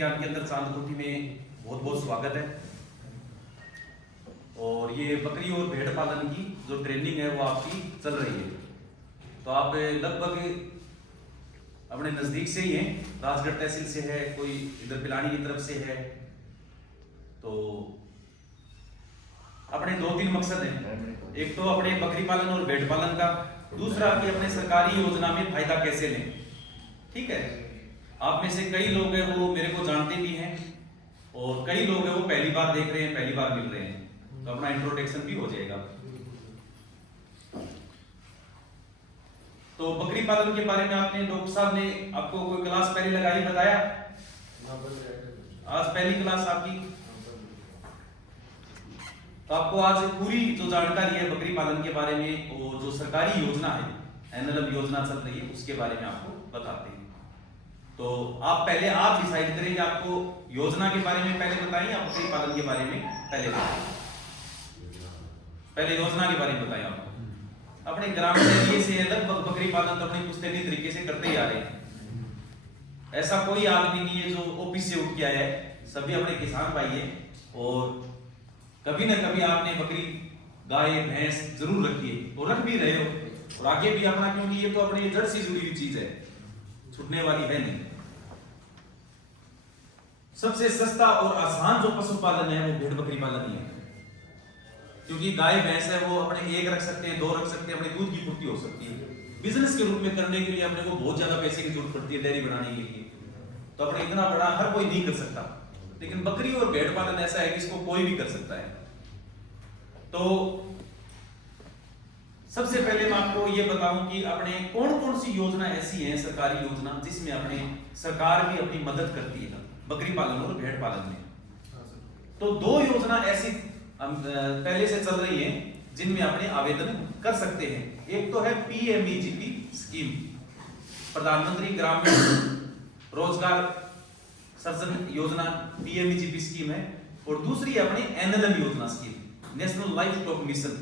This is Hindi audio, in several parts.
ज्ञान के अंदर चांदकोठी में बहुत बहुत स्वागत है। और ये बकरी और भेड़ पालन की जो ट्रेनिंग है वो आपकी चल रही है। तो आप लगभग अपने नज़दीक से ही हैं, राजगढ़ तहसील से है, कोई इधर पिलानी की तरफ से है। तो अपने दो तीन मकसद हैं, एक तो अपने बकरी पालन और भेड़ पालन का, दूसरा कि अपने सरकारी योजना में फायदा कैसे लें। ठीक है, आप में से कई लोग हैं वो मेरे को जानते भी हैं और कई लोग हैं वो पहली बार देख रहे हैं, पहली बार मिल रहे हैं, तो अपना इंट्रोडक्शन भी हो जाएगा। तो बकरी पालन के बारे में आपने डॉक्टर साहब ने आपको कोई क्लास पहले लगाई, बताया? आज पहली क्लास आपकी। तो आपको आज पूरी जो जानकारी है बकरी पालन के बारे में और जो सरकारी योजना है, एनएलएम योजना चल रही है, उसके बारे में आपको बताते हैं। तो आप पहले आप डिसाइड करेंगे, आपको योजना के बारे में पहले बताएं या बकरी पालन के बारे में पहले बताएं? पहले योजना के बारे में बताएं। आपको अपने ग्रामीण एरिया से लगभग बकरी पालन तो अपने पुश्तैनी तरीके से करते ही आ रहे हैं। ऐसा कोई आदमी नहीं है जो ऑफिस से उठ के आया है, सभी अपने किसान भाई है और कभी ना कभी आपने बकरी गाय भैंस जरूर रखी है और रख भी रहे हो और आगे भी अपना, क्योंकि ये तो अपनी जड़ से जुड़ी हुई चीज है, छूटने वाली है नहीं। सबसे सस्ता और आसान जो पशुपालन है वो भेड़ बकरी पालन ही है, क्योंकि गाय भैंस है वो अपने एक रख सकते हैं, दो रख सकते हैं, अपने दूध की पूर्ति हो सकती है। बिजनेस के रूप में करने के लिए अपने को बहुत ज्यादा पैसे की जरूरत पड़ती है डेयरी बनाने के लिए, तो अपने इतना बड़ा हर कोई नहीं कर सकता। लेकिन बकरी और भेड़ पालन ऐसा है कि इसको कोई भी कर सकता है। तो सबसे पहले मैं आपको ये बताऊं कि अपने कौन कौन सी योजना ऐसी है, सरकारी योजना, जिसमें अपने सरकार भी अपनी मदद करती है बकरी पालन और भेड़ पालन में। तो दो योजना ऐसी पहले से चल रही हैं जिनमें अपने आवेदन कर सकते हैं। एक तो है पीएमईजीपी स्कीम, प्रधानमंत्री ग्रामीण रोजगार सृजन योजना, पीएमईजीपी स्कीम है, और दूसरी है अपनी एनएलएम योजना स्कीम, नेशनल लाइवस्टॉक मिशन,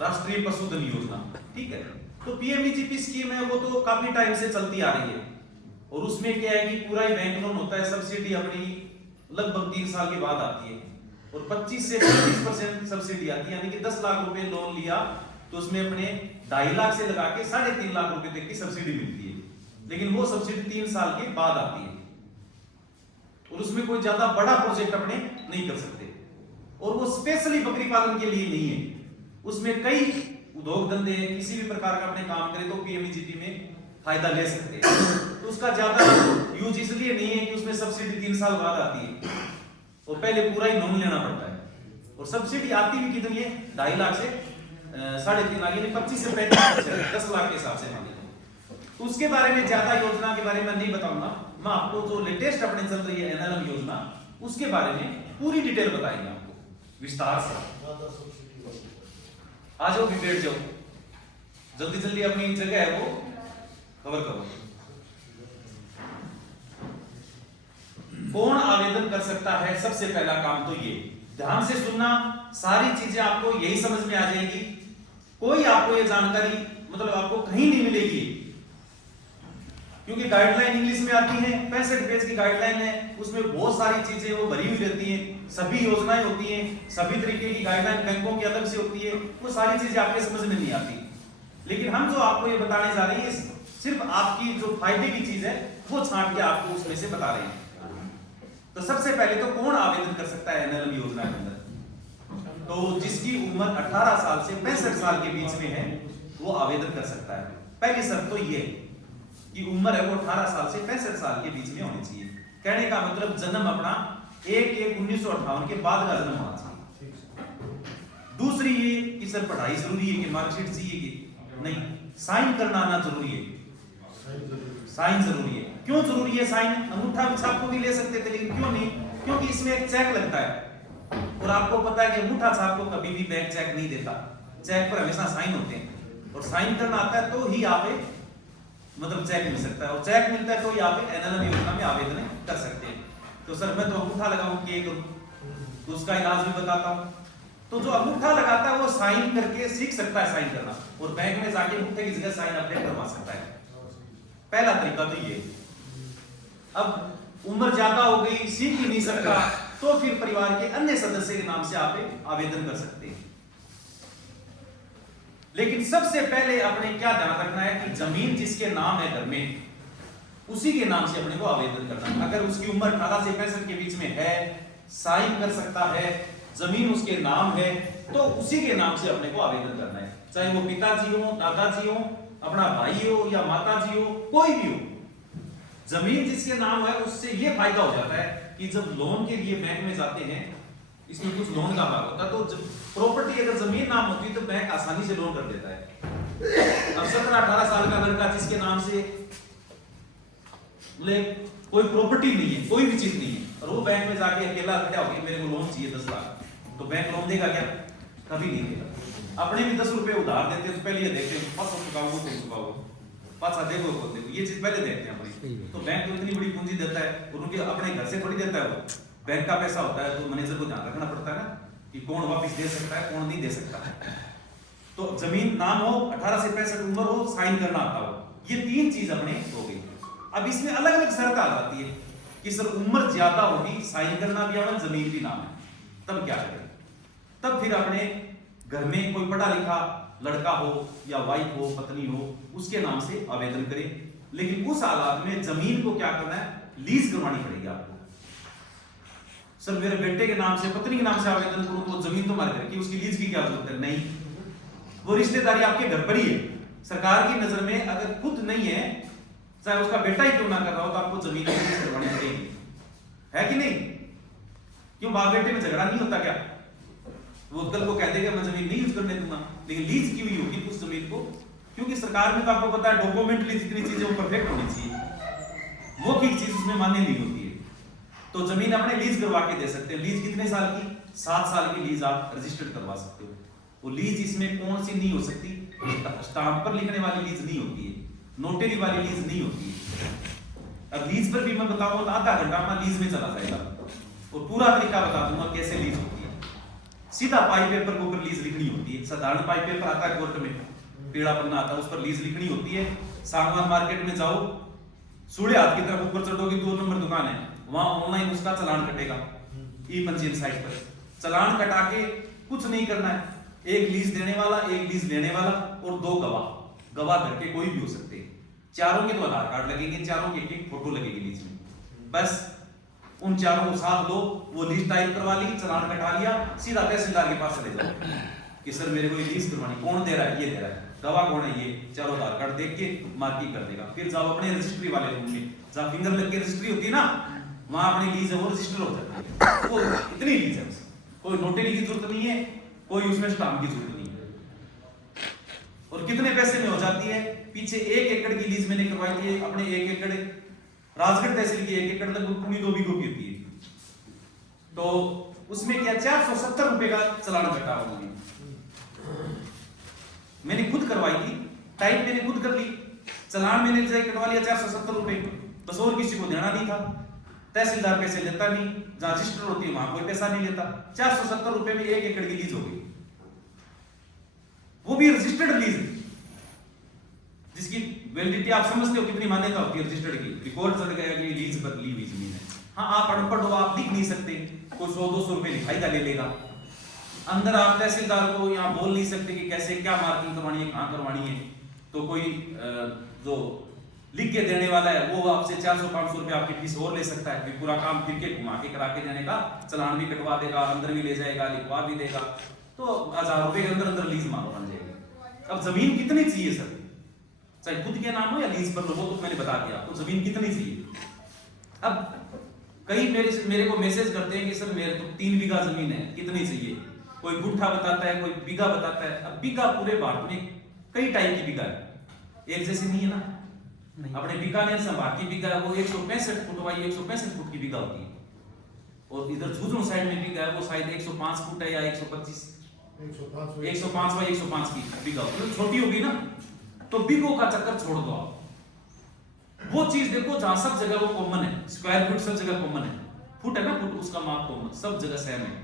राष्ट्रीय पशुधन योजना। ठीक है, तो पीएमईजीपी स्कीम है वो तो काफी टाइम से चलती आ रही है और उसमें क्या है कि पूरा ही बैंक लोन होता है, सब्सिडी अपनी लगभग 3 साल के बाद आती है और 25 से 35% सब्सिडी आती है, यानी कि 10 लाख रुपए लोन लिया तो उसमें अपने 2.5 लाख से लगा के 3.5 लाख रुपए तक की सब्सिडी मिलती है। लेकिन वो सब्सिडी 3 साल के बाद आती है और उसमें कोई ज्यादा बड़ा प्रोजेक्ट अपने नहीं कर सकते, और वो स्पेशली बकरी पालन के लिए नहीं है। उसमें कई उद्योग धंधे किसी भी प्रकार का अपने काम करें तो पीएमईजीपी में फायदा ले सकते हैं। तो उसका ज्यादा यूज इसलिए नहीं है कि उसमें सब्सिडी 3 साल बाद आती है और पहले पूरा ही लोन लेना पड़ता है, और सब्सिडी आती भी कितनी है, 2.5 लाख से 3.5 लाख, यानी 25 से 35%, 10 लाख के हिसाब से मान लीजिए। तो उसके बारे में ज्यादा योजना के बारे में नहीं बताऊंगा, मैं आपको जो लेटेस्ट अपने चल रही है एनएलएम योजना, उसके बारे में पूरी डिटेल बताएंगे आपको विस्तार से। आ जाओ, भी बैठ जाओ, जल्दी जल्दी अपनी जगह है वो कवर करो। कौन आवेदन कर सकता है? सबसे पहला काम तो ये, ध्यान से सुनना, सारी चीजें आपको यही समझ में आ जाएगी। कोई आपको ये जानकारी मतलब आपको कहीं नहीं मिलेगी, क्योंकि गाइडलाइन इंग्लिश में आती है, 65 पेज की गाइडलाइन है, उसमें बहुत सारी चीजें वो भरी हुई रहती हैं, सभी योजनाएं होती हैं, सभी तरीके की गाइडलाइन बैंकों की अलग से होती है, वो सारी चीजें आपके समझ में नहीं आती। लेकिन हम जो आपको ये बताने जा रहे हैं सिर्फ आपकी जो फायदे की चीज है वो छांट के आपको उसमें से बता रहे हैं। तो सबसे पहले तो कौन आवेदन कर सकता है एनएलएम योजना के अंदर? तो जिसकी उम्र 18 साल से 65 साल के बीच में है वो आवेदन कर सकता है। पहली शर्त तो ये कि उम्र है वो 18 साल से 65 साल के बीच में होनी चाहिए। कहने का मतलब जन्म अपना 1/1/1958 के बाद का जन्म होना चाहिए। दूसरी ये कि सर पढ़ाई जरूरी है कि मार्कशीट चाहिए कि नहीं, साइन करना आना जरूरी है। साइन जरूरी है। क्यों जरूरी है साइन? अंगूठा छाप को भी ले सकते थे, लेकिन क्यों नहीं? क्योंकि इसमें एक चेक लगता है और आपको पता है कि अंगूठा छाप को कभी भी बैंक चेक नहीं देता, चेक पर हमेशा साइन होते हैं, और साइन करना आता है तो ही आप मतलब चेक मिल सकता है, और चेक मिलता है तो ही आप एनएलएम योजना में आवेदन कर सकते हैं। तो सर मैं तो अंगूठा लगाऊं कि करूं, तो उसका इलाज भी बताता हूं। तो जो अंगूठा लगाता है वो साइन करके सीख सकता है साइन करना, और बैंक में जाके अंगूठे की जगह साइन अपडेट करवा सकता है। पहला तरीका तो ये। अब उम्र ज्यादा हो गई, सीख ही नहीं सकता, तो फिर परिवार के अन्य सदस्य के नाम से आप आवेदन कर सकते हैं। लेकिन सबसे पहले अपने क्या ध्यान रखना है कि जमीन जिसके नाम है घर में, उसी के नाम से अपने को आवेदन करना है। अगर उसकी उम्र 18 से 65 के बीच में है, साइन कर सकता है, जमीन उसके नाम है, तो उसी के नाम से अपने को आवेदन करना है। चाहे वो पिताजी हो, दादाजी हो, अपना भाई हो या माताजी हो, कोई भी हो, जमीन जिसके नाम है उससे ये फायदा हो जाता है कि जब लोन के लिए बैंक में जाते हैं, इसमें कुछ लोन का भाग होता है, तो जब प्रॉपर्टी अगर जमीन नाम होती है तो बैंक आसानी से लोन कर देता है। अब 17-18 साल का लड़का जिसके नाम से कोई प्रॉपर्टी नहीं है, कोई भी चीज नहीं है, और वो बैंक में जाके अकेला खड़ा हो गया मेरे को लोन चाहिए 10 लाख, तो बैंक लोन देगा क्या? कभी नहीं देगा। अपने भी 10 रुपए उधार देते हैं तो पहले ये देखते हैं 500 चुकाओगे तो चुकाओगे, पास देखो देखो, ये चीज पहले देखते हैं अपनी। तो बैंक तो इतनी बड़ी पूंजी देता है, उनके अपने घर से थोड़ी देता है, वो बैंक का पैसा होता है, तो मैनेजर को ध्यान रखना पड़ता है ना कि कौन वापस दे सकता है, कौन नहीं दे सकता है। तो जमीन नाम हो, 18 से 65 उम्र हो, साइन करना आता हो, ये 3 चीज अपने हो गई। अब इसमें अलग अलग शर्त आ जाती है कि सर उम्र ज्यादा होगी, साइन करना भी आना, जमीन भी नाम है, तब क्या करें? तब फिर अपने घर में कोई पढ़ा लिखा लड़का हो या वाइफ हो, पत्नी हो, उसके नाम से आवेदन करें। लेकिन उस हालात में जमीन को क्या करना है? लीज करवानी पड़ेगी आपको। सर मेरे बेटे के नाम से, पत्नी के नाम से आवेदन करूं तो जमीन तो मार करके उसकी लीज की क्या जरूरत है? नहीं, वो रिश्तेदारी आपके घर पर ही है। सरकार की नजर में अगर खुद नहीं है, चाहे उसका बेटा ही क्यों ना कर रहा हो, तो आपको जमीन की लीज करवानी पड़ेगी, है कि नहीं? क्यों बाप बेटे में झगड़ा नहीं होता क्या? वो कल को कह देगा मैं जमीन नहीं यूज करने दूंगा, लेकिन लीज क्यों ही होगी उस जमीन को? क्योंकि सरकार में तो आपको पता है डॉक्यूमेंटली जितनी चीजें वो परफेक्ट होनी चाहिए, वो की चीज उसमें मान्य नहीं होती है। तो जमीन अपने लीज करवा के दे सकते हैं। लीज कितने साल की? 7 साल की लीज आप रजिस्टर्ड करवा सकते हो। वो लीज इसमें कौन सी नहीं हो सकती? स्टाम्प पर लिखने वाली लीज नहीं होती है, नोटरी वाली लीज नहीं होती है। अब लीज पर भी मैं बताऊंगा तो आधा घंटा अपना लीज में चला जाएगा, और पूरा तरीका बता दूंगा कैसे लीज होती है। सीधा पाई पेपर के ऊपर लीज लिखनी होती है। साधारण पाई पेपर आता है कोर्ट में, पीला पन्ना आता है, उस पर लीज लिखनी होती है। सागवान मार्केट में जाओ, सूढ़े हाथ की तरफ ऊपर चढ़ोगे, 2 नंबर दुकान है, वहां ऑनलाइन उसका चालान कटेगा, ई पंजीयन साइट पर चालान कटा के कुछ नहीं करना है। एक लीज देने वाला, एक लीज लेने वाला और 2 गवाह। गवाह घर के कोई भी हो सकते हैं। चारों के तो आधार कार्ड लगेंगे, चारों की एक फोटो लगेगी लीज में। बस उन चारों को साथ लो, वो लीज टाइप करवा ली, चालान कटा लिया, सीधा तहसीलदार के पास चले जाओ कि सर मेरे को ये लीज करवानी, कौन दे रहा है? ये दे रहा है। गवाह कौन है? ये। चारों आधार कार्ड देख के मार्किंग कर देगा। फिर जाओ अपने रजिस्ट्री वाले रूम में, जहां फिंगर लग के रजिस्ट्री होती है ना, वहां अपनी लीज है वो रजिस्टर हो जाती है। वो इतनी लीज है, कोई नोटरी की जरूरत नहीं है, कोई उसमें स्टाम्प की जरूरत नहीं है। और कितने पैसे में हो जाती है? पीछे 1 एकड़ की लीज मैंने करवाई थी अपने, 1 एकड़ राजगढ़ तहसील की 1 एकड़ लगभग 2 बीघों की होती है। तो उसमें क्या 470 रुपए का चालान कटा हुआ है। मैंने खुद करवाई थी, टाइप मैंने खुद कर ली, चालान मैंने जाके कटवा लिया 470 रुपए, बस और किसी को देना नहीं था। तहसीलदार पैसे लेता नहीं, जहां रजिस्टर होती है वहां कोई पैसा नहीं लेता। 470 रुपए में 1 एकड़ की लीज हो गई, वो भी रजिस्टर्ड लीज, जिसकी वैलिडिटी आप समझते हो कितनी मान्यता होती है रजिस्टर्ड की। रिकॉर्ड चढ़ गया कि लीज पर ली हुई जमीन है। हाँ, आप अनपढ़ हो, आप लिख नहीं सकते, कोई 100-200 रुपए लिखाई का ले लेगा। अंदर आप तहसीलदार को यहाँ बोल नहीं सकते कि कैसे क्या मार्किंग करवानी है, कहाँ करवानी है। तो कोई जो लिख के देने वाला है वो आपसे 400-500 रुपए आपकी फीस और ले सकता है। फिर पूरा काम फिर के घुमा के करा के देने का, चालान भी कटवा देगा, अंदर भी ले जाएगा, लिखवा भी देगा। तो 1000 रुपए के अंदर अंदर लीज मारो बन जाएगी। अब जमीन कितनी चाहिए सर? चाहे खुद के नाम हो या लीज पर लो, तो मैंने बता दिया आपको जमीन कितनी चाहिए। अब कई मेरे को मैसेज करते हैं कि सर मेरे तो 3 बीघा जमीन है, कितनी चाहिए? कोई गुट्ठा बताता है, कोई बीघा बताता है। अब बीघा पूरे भारत में कई टाइप की बीघा है, एक जैसी नहीं है ना। अपने बीकानेर संभाग की बीघा है वो 165 फुट वाली 165 फुट की बीघा होती है, और इधर झुंझुनू साइड में बीघा है वो शायद 105 फुट है या 125 105 बाई 105 की बीघा होती है, छोटी होगी ना। तो बीघों का चक्कर छोड़ दो आप, वो चीज देखो जहां सब जगह वो कॉमन है। स्क्वायर फुट सब जगह कॉमन है, फुट है ना, फुट उसका माप कॉमन सब जगह सेम है।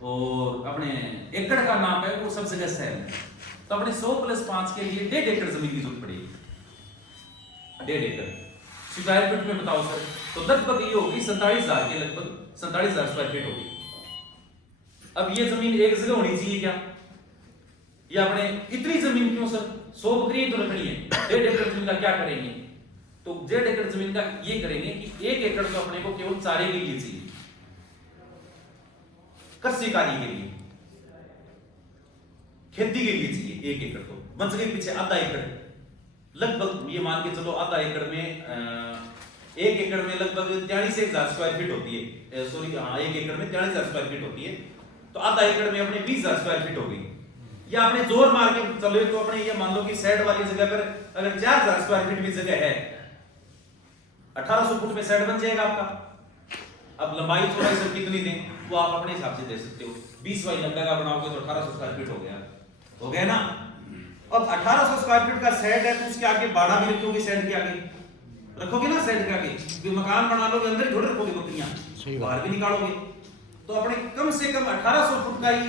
और अपने एकड़ का नाप है वो सब जगह सेम है। तो अपने 100+5 के लिए 1.5 एकड़ जमीन की जरूरत पड़ेगी। 1.5 एकड़ स्क्वायर फुट में बताओ सर, तो लगभग ये होगी 47,000 के लगभग 47,000 स्क्वायर फीट होगी। अब ये जमीन एक जगह होनी चाहिए क्या? या अपने इतनी जमीन क्यों सर? 100 बकरी तो रखनी है, 1.5 एकड़ जमीन का क्या करेंगे? तो 1.5 एकड़ जमीन का ये करेंगे कि 1 एकड़ तो अपने को केवल चारे के लिए चाहिए, कृषि कार्य के लिए, खेती के लिए चाहिए 1 एकड़। तो बच गई पीछे आधा एकड़, लगभग ये मान के चलो आधा एकड़ में 1 एकड़ में लगभग 43,000 स्क्वायर फीट होती है, सॉरी हाँ 1 एकड़ में 43,000 स्क्वायर फीट होती है। तो आधा एकड़ में अपने 20,000 स्क्वायर फीट हो गई। या अपने जोर मार के चले तो अपने ये मान लो कि साइड वाली जगह पर अगर 4,000 स्क्वायर फीट भी जगह है, 1800 फुट में साइड बन जाएगा आपका। अब लंबाई चौड़ाई सब कितनी दें वो आप अपने हिसाब से दे सकते हो। 20 बाई 90 का बनाओगे तो 1800 स्क्वायर फीट हो गया ना। अब 1800 स्क्वायर फीट का शेड है तो उसके आगे बाड़ा भी रखोगे, शेड के आगे रखोगे ना, शेड के आगे मकान बना लोगे, अंदर थोड़े रखोगे बकरियां, बाहर भी निकालोगे। तो अपने कम से कम 1800 फुट का ही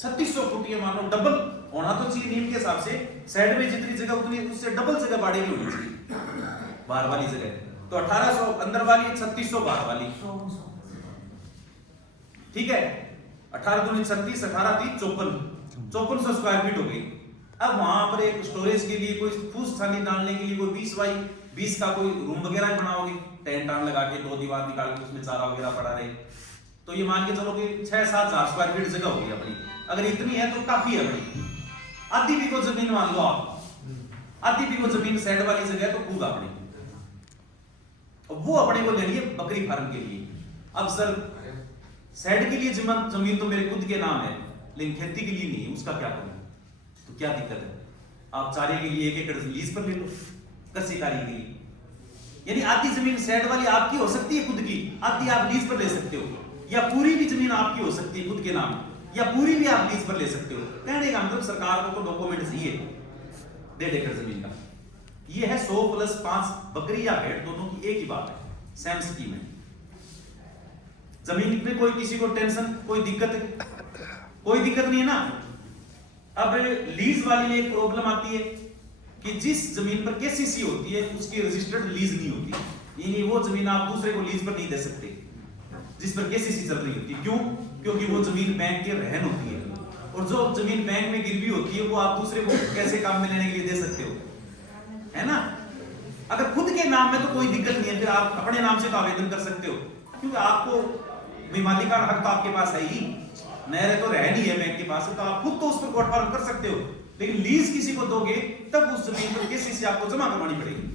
3600 फुट ये मान लो डबल होना तो चाहिए नीम के हिसाब से। साइड में जितनी जगह उतनी उससे डबल जगह बाड़े की होनी चाहिए बाहर वाली जगह। तो 1800 अंदर वाली, 3600 बाहर वाली, ठीक है। 18 दूनी 36, 18 30 5400 स्क्वायर फीट हो गई। अब वहां पर एक स्टोरेज के लिए कोई फूस छानी डालने के लिए कोई 20 बाई 20 का कोई रूम वगैरह बनाओगे, टेंट टान लगा के 2 दीवार निकाल के उसमें चारा वगैरह पड़ा रहे, तो ये मान के चलो कि 6-7 हजार स्क्वायर फीट जगह होगी अपनी। अगर इतनी है तो काफी है अपनी। आधी भी को जमीन मान लो आप, आधी भी को जमीन साइड वाली जगह तो खूब अपनी, वो अपने को लेनी है बकरी फार्म के लिए। अब सर साइड के लिए जमीन तो मेरे खुद के नाम है लेकिन खेती के लिए नहीं, उसका क्या करूं? तो क्या दिक्कत है? आप चारे के लिए 1 एकड़ लीज पर ले लो, कृषि कार्य के लिए। यानी आधी जमीन साइड वाली आपकी हो सकती है खुद की, आधी आप लीज पर ले सकते हो, या पूरी भी जमीन आपकी हो सकती है खुद के नाम, या पूरी भी आप लीज पर ले सकते हो। कहने का मतलब सरकार को तो डॉक्यूमेंट चाहिए 1.5 एकड़ जमीन का। ये है 100 + 5 बकरी या भेड़ दोनों की एक ही बात है, सेम स्कीम है। जमीन में कोई किसी को टेंशन, कोई दिक्कत नहीं है ना। अब लीज वाली में एक प्रॉब्लम आती है कि जिस जमीन पर केसीसी होती है उसकी रजिस्टर्ड लीज नहीं होती, यानी वो जमीन आप दूसरे को लीज पर नहीं दे सकते जिस पर केसीसी चल रही होती है। क्यों? क्योंकि वो जमीन बैंक के रहन होती है, और जो जमीन बैंक में गिरवी होती है वो आप दूसरे को कैसे काम में लेने के लिए दे सकते हो, है ना। अगर खुद के नाम में तो कोई दिक्कत नहीं है, फिर आप अपने नाम से तो आवेदन कर सकते हो, क्योंकि आपको मालिकाना हक तो आपके पास है ही, नहर तो रहन ही है बैंक के पास, तो आप खुद तो उस पर कोर्ट फार्म कर सकते हो। लेकिन लीज किसी को दोगे तब उस जमीन पर केसीसी आपको जमा करवानी पड़ेगी,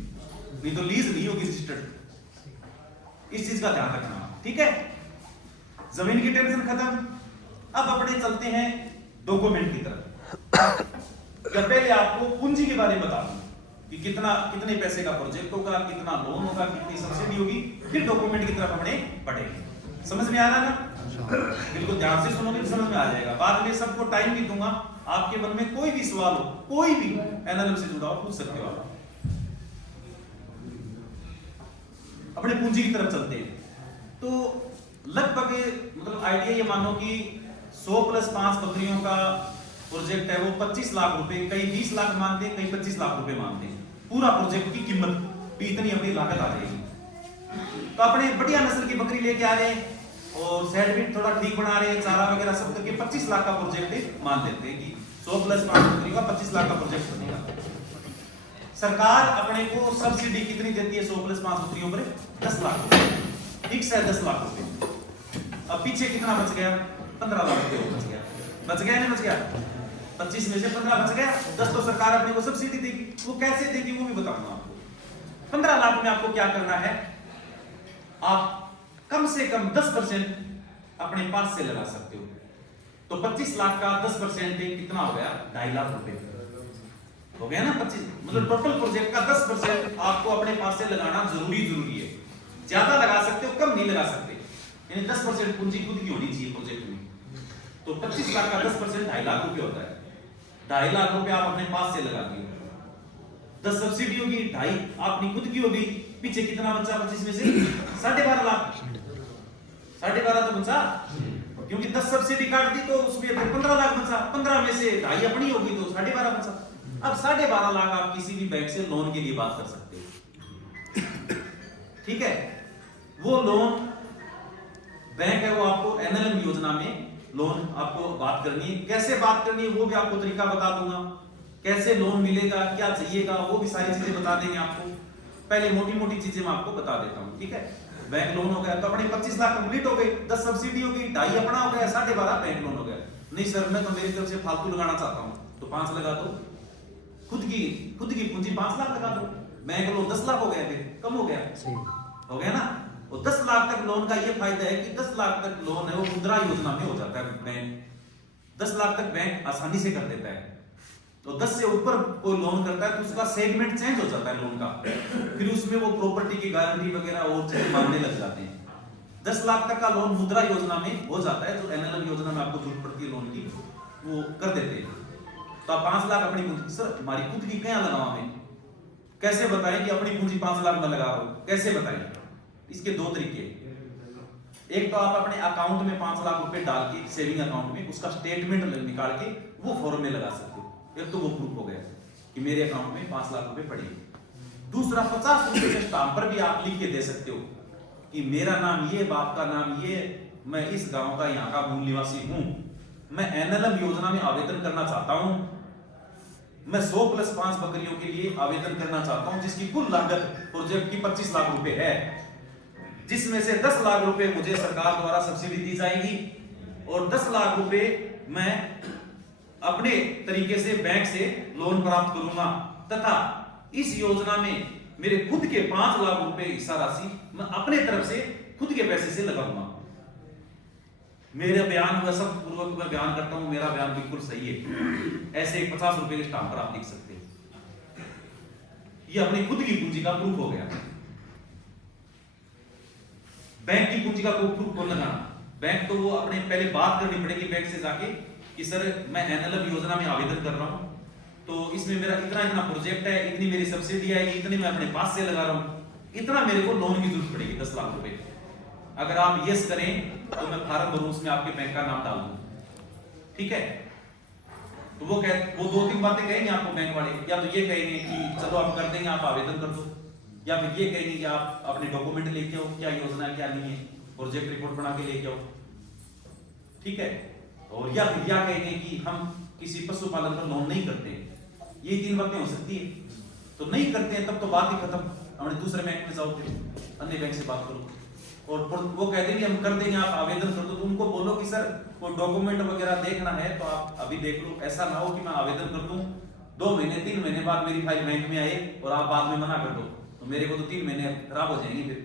नहीं तो लीज नहीं होगी रजिस्टर्ड। इस चीज का ध्यान रखना, ठीक है। जमीन की टेंशन खत्म। अब अपने चलते हैं डॉक्यूमेंट की तरफ। या पहले आपको पूंजी के बारे में बता दूं कि कितने पैसे का प्रोजेक्ट होगा, कितना लोन होगा, कितनी सब्सिडी होगी, फिर डॉक्यूमेंट की तरफ अपने बढ़ेंगे। समझ में आ रहा है ना? बिल्कुल ध्यान से सुनोगे तो समझ में आ जाएगा। बाद में सबको टाइम भी दूंगा, आपके मन में कोई भी सवाल हो, कोई भी एनएलएम से जुड़ा हो पूछ सकते हो आप। अपने पूंजी की तरफ चलते हैं। तो लगभग मतलब आइडिया ये मानो कि 100 + 5 बकरियों का प्रोजेक्ट है, वो 25 लाख रुपए, कई 20 लाख मानते हैं, कई 25 लाख रुपए मानते हैं। पूरा प्रोजेक्ट की कीमत भी इतनी अपनी लागत आ जाएगी। तो अपने बढ़िया नस्ल की बकरी लेके आ रहे हैं और सेट भी थोड़ा ठीक बना रहे हैं, चारा वगैरह सब करके 25 लाख का प्रोजेक्ट मान लेते हैं कि 100 + 5 बकरी का 25 लाख का प्रोजेक्ट बनेगा। सरकार अपने को सब्सिडी कितनी देती है 100 + 5 बकरियों पर? 10 लाख रुपए, फिक्स है 10 लाख रुपए। अब पीछे कितना बच गया? 15 लाख रुपए बच गया। बच गया नहीं बच गया? 25 में से 15 बच गया, 10 तो सरकार अपने को सब्सिडी देगी। वो कैसे देगी वो भी बताऊंगा आपको। 15 लाख में आपको क्या करना है, आप कम से कम 10% अपने पास से लगा सकते हो। तो 25 लाख का 10% कितना हो गया? 2.5 लाख रुपए हो गया ना। 25 मतलब टोटल प्रोजेक्ट का 10% आपको अपने पास से लगाना जरूरी है। ज्यादा लगा सकते हो, कम नहीं लगा सकते, यानी 10% पूंजी खुद की होनी चाहिए प्रोजेक्ट में। तो 25 लाख का 10% 2.5 लाख रुपए होता है। 2.5 लाख रुपए आप अपने पास से लगा दिए, 10 सब्सिडी होगी, 2.5 आपनी खुद की होगी। पीछे कितना बचा 25 में से? 12.5 लाख। 12.5 तो बचा, क्योंकि 10 सब्सिडी काट दी तो उसमें फिर 15 लाख बचा। 15 में से 2.5 अपनी होगी तो 12.5 बचा। अब 12.5 लाख आप किसी भी बैंक से लोन के लिए बात कर सकते हो, ठीक है। वो लोन बैंक है वो आपको एनएलएम योजना में लोन आपको बात करनी है। कैसे बात करनी है वो भी आपको तरीका बता दूंगा, कैसे लोन मिलेगा, क्या चाहिएगा, वो भी सारी चीजें बता देंगे आपको। पहले मोटी मोटी चीजें मैं आपको बता देता हूँ, ठीक है। बैंक लोन हो गया तो अपने 25 लाख कंप्लीट हो गई, 10 सब्सिडी हो गई, 2.5 अपना हो गया, 12.5 बैंक लोन हो गया। नहीं सर मैं तो मेरी तरफ से फालतू लगाना चाहता हूँ, तो 5 लगा दो, खुद की पूंजी 5 लाख लगा दो, बैंक लोन 10 लाख हो गया, फिर कम हो गया, हो गया ना। और 10 लाख तक लोन का ये फायदा है कि 10 लाख तक लोन है वो मुद्रा योजना में हो जाता है। बैंक 10 लाख तक बैंक आसानी से कर देता है। तो 10 से ऊपर कोई लोन करता है तो उसका सेगमेंट चेंज हो जाता है लोन का, फिर उसमें वो प्रॉपर्टी की गारंटी वगैरह और चीजें मांगने लग जाते हैं। 10 लाख तक का लोन मुद्रा योजना में हो जाता है, तो एनएलएम योजना में आपको जरूरत पड़ती है लोन की, वो कर देते हैं। तो आप 5 लाख अपनी पूंजी, सर हमारी खुद की क्या लगावा में, कैसे बताएं कि अपनी पूंजी 5 लाख में लगा रहा हूं, कैसे बताएं? इसके 2 तरीके। एक तो आप अपने अकाउंट में 5 लाख रुपए डाल के सेविंग अकाउंट में उसका स्टेटमेंट निकाल के वो फॉर्म में लगा सकते हो, एक तो वो प्रूफ हो गया कि मेरे अकाउंट में 5 लाख रुपए पड़े। दूसरा 50 रुपए के स्टाम्प पर भी आप लिख के दे सकते हो कि मेरा नाम ये, बाप का नाम ये, मैं इस गांव का यहाँ का मूल निवासी हूं, मैं एनएलएम योजना में आवेदन करना चाहता हूं, मैं 100+5 बकरियों के लिए आवेदन करना चाहता हूं, जिसकी कुल लागत प्रोजेक्ट की 25 लाख रुपए है, जिसमें से 10 लाख रुपए मुझे सरकार द्वारा सब्सिडी दी जाएगी और 10 लाख रुपए मैं अपने तरीके से बैंक से लोन प्राप्त करूंगा, तथा इस योजना में मेरे खुद के 5 लाख रुपए हिस्सा राशि मैं अपने तरफ से खुद के पैसे से लगाऊंगा। मेरा बयान हुआ सब पूर्वक मैं बयान करता हूं, मेरा बयान बिल्कुल सही है। ऐसे 50 रुपए के स्टाम्प पर आप लिख सकते हैं, ये अपनी खुद की पूंजी का प्रूफ हो गया। बैंक की पूंजी का कोई प्रूफ कौन लगाना? बैंक तो वो अपने पहले बात करनी पड़ेगी बैंक से जाके कि सर मैं एनएलएम योजना में आवेदन कर रहा हूं, तो इसमें मेरा इतना प्रोजेक्ट है, इतनी मेरी सब्सिडी आएगी, इतनी मैं अपने पास से लगा रहा हूं, इतना मेरे को लोन की जरूरत पड़ेगी 10 लाख रुपए। अगर आप यस करें तो मैं फार्म भरूं, उसमें आपके बैंक का नाम डाल दूं, ठीक है। तो वो 2-3 बातें कहेंगे आपको बैंक वाले, या तो ये कहेंगे कि चलो आप कर देंगे, आप आवेदन कर दो, या फिर ये कहेंगे कि आप अपने डॉक्यूमेंट लेके आओ, क्या योजना है क्या नहीं है, प्रोजेक्ट रिपोर्ट बना के लेके आओ, ठीक है। और या फिर क्या कहेंगे कि हम किसी पशुपालन पर लोन नहीं करते, ये 3 बातें हो सकती है। तो नहीं करते हैं तब तो बात ही खत्म, अपने दूसरे बैंक में जाओ, फिर अन्य बैंक से बात करो। और वो कहते हैं कि हम कर देंगे, आप आवेदन कर दो, तो उनको बोलो कि सर कोई डॉक्यूमेंट वगैरह देखना है तो आप अभी देख लो, ऐसा ना हो कि मैं आवेदन कर दूं 2 महीने 3 महीने बाद मेरी फाइल बैंक में आए और आप बाद में मना कर दो, तो मेरे को तो 3 महीने खराब हो जाएंगे फिर।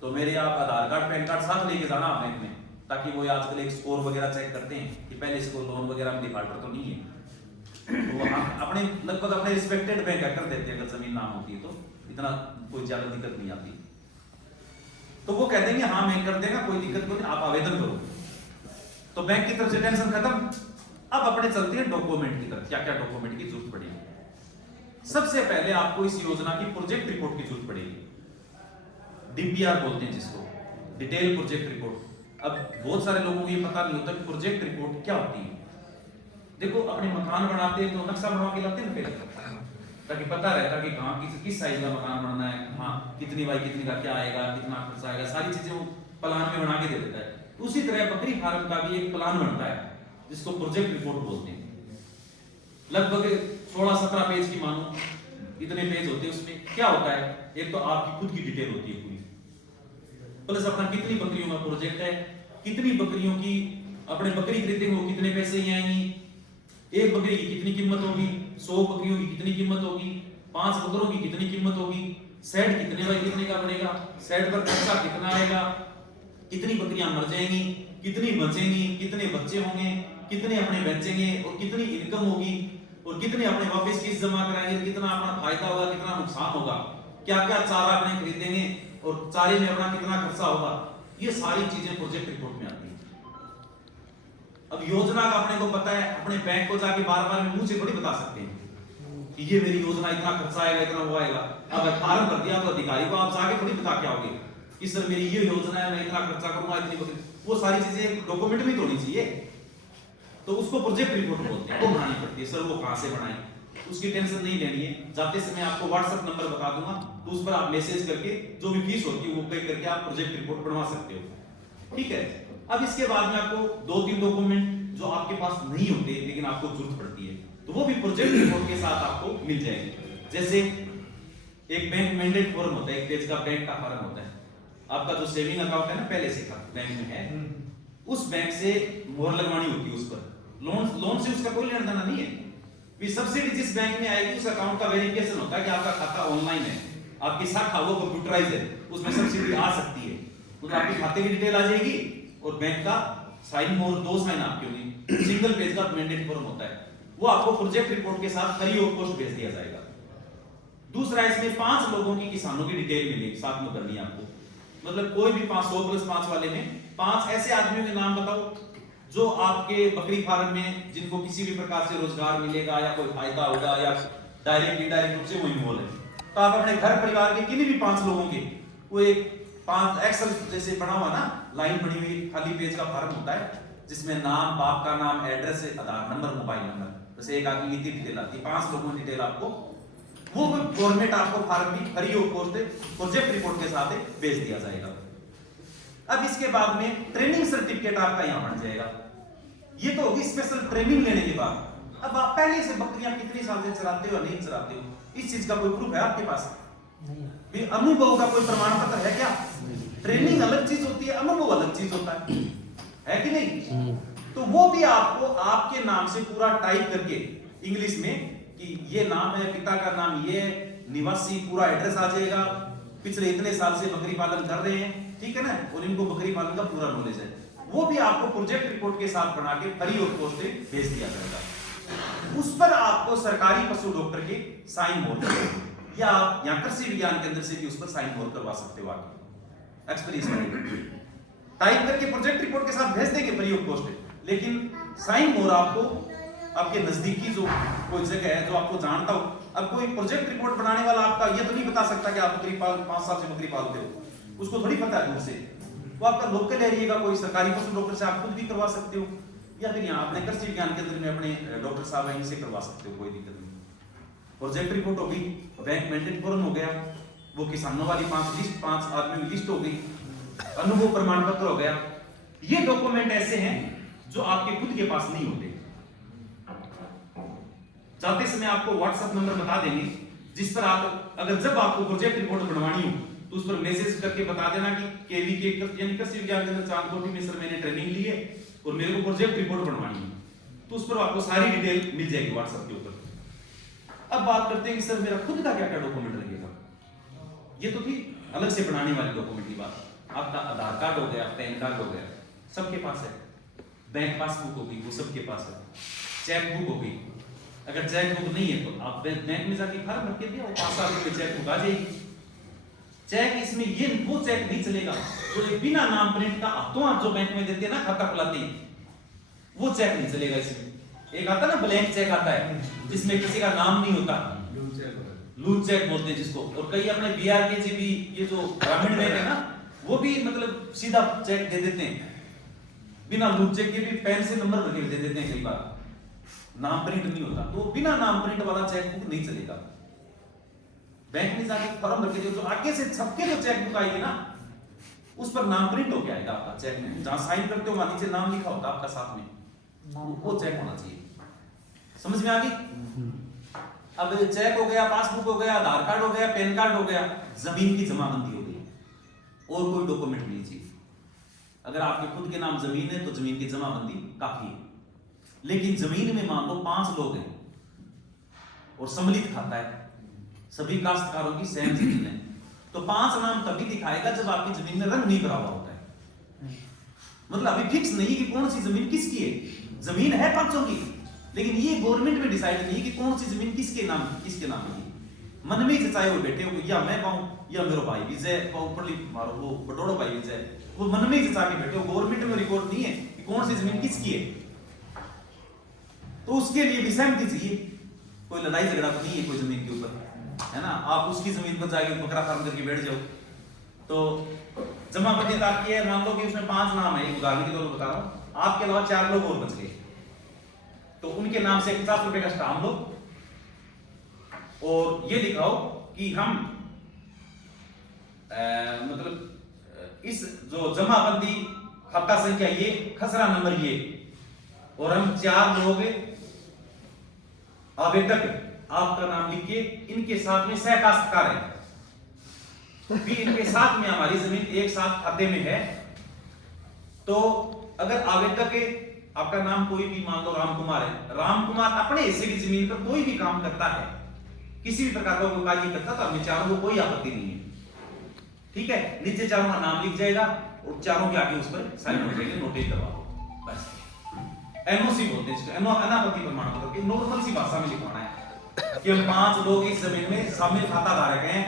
तो मेरे आप आधार कार्ड पैन कार्ड साथ लेके जाना बैंक में, ताकि वो आजकल एक स्कोर वगैरह चेक करते हैं कि पहले इसको लोन वगैरह में डिफॉल्टर तो नहीं है। तो अपने लगभग अपने रिस्पेक्टेड बैंक कर देते हैं, अगर जमीन नाम होती है तो इतना कोई ज्यादा दिक्कत नहीं आती। तो वो कह देंगे हाँ मैं कर देगा, कोई दिक्कत नहीं, आप आवेदन करो। तो बैंक की तरफ से टेंशन खत्म। अब अपने चलते हैं डॉक्यूमेंट की तरफ, क्या क्या डॉक्यूमेंट की जरूरत पड़ेगी। सबसे पहले आपको इस योजना की प्रोजेक्ट रिपोर्ट की जरूरत पड़ेगी, डीपीआर बोलते हैं जिसको, डिटेल प्रोजेक्ट रिपोर्ट। अब बहुत सारे लोगों को ये पता नहीं होता कि प्रोजेक्ट रिपोर्ट क्या होती है। देखो अपने मकान बनाते हैं तो नक्शा बनवा के लाते हैं पहले, ताकि पता रहता कि कहाँ किस साइज का मकान बनना है, हाँ कितनी बाई कितनी का क्या आएगा, कितना खर्चा आएगा, सारी चीजें वो प्लान में बना के दे देता है। उसी तरह बकरी फार्म का भी एक प्लान बनता है जिसको प्रोजेक्ट रिपोर्ट बोलते हैं। लगभग 16-17 पेज की मानो, इतने पेज होते हैं। उसमें क्या होता है, एक तो आपकी खुद की डिटेल होती है पूरी, प्लस अपना कितनी बकरियों का प्रोजेक्ट है, कितनी बकरियों की अपने बकरी खरीदेंगे वो कितने पैसे ही आएंगी, एक बकरी की कितनी कीमत होगी, 100 बकरियों की कितनी कीमत होगी, 5 बकरों की कितनी कीमत होगी, सेट कितने बाई कितने का पड़ेगा, सेट पर खर्चा कितना आएगा, कितनी बकरियां मर जाएंगी, कितनी बचेंगी, कितने बच्चे होंगे, कितने अपने बेचेंगे और कितनी इनकम होगी, और कितने अपने वापस किस्त जमा कराएंगे, कितना अपना फायदा होगा, कितना नुकसान होगा, क्या क्या चारा अपने खरीदेंगे और चारे में अपना कितना खर्चा होगा, ये सारी चीजें प्रोजेक्ट रिपोर्ट में आती है। अब योजना का अपने को पता है, अपने बैंक को जाके बार-बार मुंह से थोड़ी बता सकते हैं कि ये मेरी योजना इतना खर्चा आएगा, इतना वो आएगा। अब फॉर्म भर दिया तो अधिकारी को आप जाके थोड़ी बता के आओगे कि सर मेरी ये योजना है, मैं इतना खर्चा करूंगा, इतनी बकरी, वो सारी चीजें डॉक्यूमेंट में तो होनी चाहिए। तो उसको प्रोजेक्ट रिपोर्ट बोलते हैं, वो बनानी पड़ती है। सर वो कहां से बनाए, उसकी टेंशन नहीं लेनी है। जाते समय आपको व्हाट्सएप नंबर बता दूंगा, तो उस पर आप मैसेज करके जो भी फीस होती है वो पे करके आप प्रोजेक्ट रिपोर्ट बनवा सकते हो। ठीक है, अब इसके बाद में आपको 2-3 डॉक्यूमेंट जो आपके पास नहीं होते लेकिन आपको जरूरत पड़ती है, तो वो भी प्रोजेक्ट रिपोर्ट के साथ आपको मिल जाएंगे। जैसे एक बैंक मैंडेट फॉर्म होता है, एक पेज का बैंक का फॉर्म होता है। आपका जो सेविंग अकाउंट है ना, पहले से बैंक में है, उस बैंक से मोहर लगवानी होती है उस पर। लोन से उसका कोई लेना देना नहीं है। सब्सिडी जिस बैंक में आएगी उस अकाउंट का वेरिफिकेशन होता है कि आपका खाता ऑनलाइन है, आपकी शाखा वो कंप्यूटराइज है, उसमें सब्सिडी आ सकती है, तो आपके खाते की डिटेल आ जाएगी और बैंक का साइन और 2 साइन आपके होंगे। सिंगल पेज का मैंडेट फॉर्म होता है, वो आपको प्रोजेक्ट रिपोर्ट के साथ फ्री ऑफ कॉस्ट भेज दिया जाएगा। दूसरा, इसमें 5 लोगों की किसानों की डिटेल मिलेगी, साथ में करनी है आपको। मतलब कोई भी 500+5 वाले में 5 ऐसे आदमियों के नाम बताओ जो आपके बकरी फार्म में जिनको किसी भी प्रकार से रोजगार मिलेगा या कोई फायदा होगा या डायरेक्ट इनडायरेक्ट रूप से वो इन्वॉल्व है। तो आप अपने घर परिवार के किन्हीं भी 5 लोगों के, वो एक 5 एक्सेल जैसे बना हुआ ना, लाइन बनी हुई खाली पेज का फॉर्म होता है जिसमें नाम, बाप का नाम, एड्रेस, आधार नंबर, मोबाइल नंबर, जैसे एक आदमी की डिटेल आती है, 5 लोगों की डिटेल आपको, वो गवर्नमेंट आपको फॉर्म भी free of cost project report के साथ भेज दिया जाएगा। अब इसके बाद में ट्रेनिंग सर्टिफिकेट आपका यहां बन जाएगा। ये तो होगी स्पेशल ट्रेनिंग लेने के बाद। अब आप पहले से बकरियां कितने साल से चराते हो या नहीं चराते हो, इस चीज का कोई प्रूफ है आपके पास? नहीं। अनुभव का कोई प्रमाण पत्र है क्या? ट्रेनिंग अलग चीज होती है, अनुभव अलग चीज होता है कि नहीं? तो वो भी आपको आपके नाम से पूरा टाइप करके इंग्लिश में कि ये नाम है, पिता का नाम ये, निवासी पूरा एड्रेस आ जाएगा, पिछले इतने साल से बकरी पालन कर रहे हैं, ठीक है ना, और इनको बकरी पालन का पूरा नॉलेज है, वो भी आपको प्रोजेक्ट रिपोर्ट के साथ बना के फ्री ऑफ कॉस्ट भेज दिया जाएगा। उस पर आपको सरकारी पशु डॉक्टर के साइन मोर करने, या आप यहाँ कृषि विज्ञान केंद्र से भी उस पर साइन मोर करवा सकते हो। आप एक्सपीरियंस टाइप करके प्रोजेक्ट रिपोर्ट के साथ भेज देंगे फ्री ऑफ कॉस्ट, लेकिन साइन मोर आपको आपके नजदीकी जो कोई जगह है जो आपको जानता हो। अब कोई प्रोजेक्ट रिपोर्ट बनाने वाला आपका ये तो नहीं बता सकता कि आप बकरी पाल 5 साल से बकरी पालते हो, उसको थोड़ी पता है दूर से। वो आपका लोकल एरिया का कोई सरकारी पशु डॉक्टर से आप खुद भी करवा सकते हो, या फिर यहाँ अपने कृषि विज्ञान केंद्र में अपने डॉक्टर साहब हैं इनसे करवा सकते हो, कोई दिक्कत नहीं। प्रोजेक्ट रिपोर्ट हो गई, बैंक मैंडेट फॉर्म हो गया, वो किसानों वाली 5 आदमियों की लिस्ट हो गई, अनुभव प्रमाण पत्र हो गया। ये डॉक्यूमेंट ऐसे हैं जो आपके खुद के पास नहीं होते। जाते समय आपको व्हाट्सएप नंबर बता देंगे, जिस पर आप अगर जब आपको प्रोजेक्ट रिपोर्ट बनवानी हो तो उस पर मैसेज करके बता देना कि केवी के यानी कृषि विज्ञान केंद्र चांदकोटी में सर मैंने ट्रेनिंग ली है और मेरे को प्रोजेक्ट रिपोर्ट बनवानी है, तो उस पर आपको सारी डिटेल मिल जाएगी व्हाट्सएप के ऊपर। अब बात करते हैं कि सर मेरा खुद का क्या क्या डॉक्यूमेंट लगेगा। ये तो थी अलग से बनाने वाली डॉक्यूमेंट की बात। आपका आधार कार्ड हो गया, पैन कार्ड हो गया, सबके पास है, बैंक पासबुक हो गई, वो सबके पास है, चेक बुक हो गई। अगर चेक बुक नहीं है तो आप बैंक में जाके फॉर्म भर के दिया, वो 5 साल में चेक बुक आ जाएगी। चेक इसमें ये वो चेक नहीं चलेगा जो तो बिना नाम प्रिंट का हाथों हाथ जो बैंक में देते हैं ना खाता खुलाते, वो चेक नहीं चलेगा। इसमें एक आता ना ब्लैंक चेक आता है जिसमें किसी का नाम नहीं होता, लूज चेक बोलते हैं जिसको। और कई अपने बीआरके भी ये जो ग्रामीण बैंक है ना, वो भी मतलब सीधा चेक दे देते हैं, बिना लूज चेक के भी पेन से नंबर भर के दे देते हैं, कई बार नाम प्रिंट नहीं होता। तो बिना नाम प्रिंट वाला चेक बुक नहीं चलेगा। बैंक में जाके फॉर्म भर के जो आगे से सबके जो चेक बुक आएगी ना, उस पर नाम प्रिंट होके आएगा आपका चेक में, जहां साइन करते हो वहां नीचे नाम लिखा होता है आपका साथ में, वो चेक होना चाहिए। समझ में आ गई? अब चेक हो गया, पासबुक हो गया, आधार कार्ड हो गया, पैन कार्ड हो गया, जमीन की जमाबंदी हो गई, और कोई डॉक्यूमेंट नहीं चाहिए। अगर आपके खुद के नाम जमीन है तो जमीन की जमाबंदी काफी है। लेकिन जमीन में मान लो 5 लोग हैं और सम्मिलित खाता है, सभी काश्तकारों की सेम जमीन है, तो 5 नाम तभी दिखाएगा जब आपकी जमीन में रंग नहीं भरा हुआ होता है। मतलब अभी फिक्स नहीं कि कौन सी जमीन किसकी है, जमीन है 5 की, लेकिन ये गवर्नमेंट में डिसाइड नहीं कि कौन सी जमीन किसके नाम है। मन में जचाए हुए बैठे हो, या मैं पाऊं या मेरा भाई विजय ऊपर मारो, वो बटोड़ो भाई विजय, वो मन में जचा के बैठे हो, गवर्नमेंट में रिकॉर्ड नहीं है कि कौन सी जमीन किसकी है। तो उसके लिए भी सहमति चाहिए, कोई लड़ाई झगड़ा तो नहीं है कोई जमीन के ऊपर, है ना। आप उसकी जमीन पर जाके बकरा फार्म करके बैठ जाओ, तो जमाबंदी आपकी है, मान लो कि उसमें 5 नाम है, उदाहरण के तौर पर बता रहा हूं, आपके अलावा 4 लोग और बच गए, तो उनके नाम से 50 रुपए का स्टाम्प लो और ये दिखाओ कि हम मतलब इस जो जमाबंदी खाता संख्या ये, खसरा नंबर ये, और हम 4 लोग आवेदक आपका नाम लिख के इनके साथ में सहकाश्तकार है, भी इनके साथ में हमारी जमीन एक साथ खाते में है। तो अगर आवेदक आपका नाम कोई भी मान लो राम कुमार है, राम कुमार अपने हिस्से की जमीन पर कोई भी काम करता है, किसी भी प्रकार का कोई कार्य करता, तो हमें चारों को कोई आपत्ति नहीं है। ठीक है, नीचे चारों का नाम लिख जाएगा और चारों के आगे उस पर साइन हो जाएंगे, नोटिस करवाओ बस। एनओसी बोलते हैं इसको, अनापत्ति प्रमाण पत्र की नॉर्मल सी भाषा में लिखवाना है कि हम 5 लोग इस जमीन में शामिल खाता धारक हैं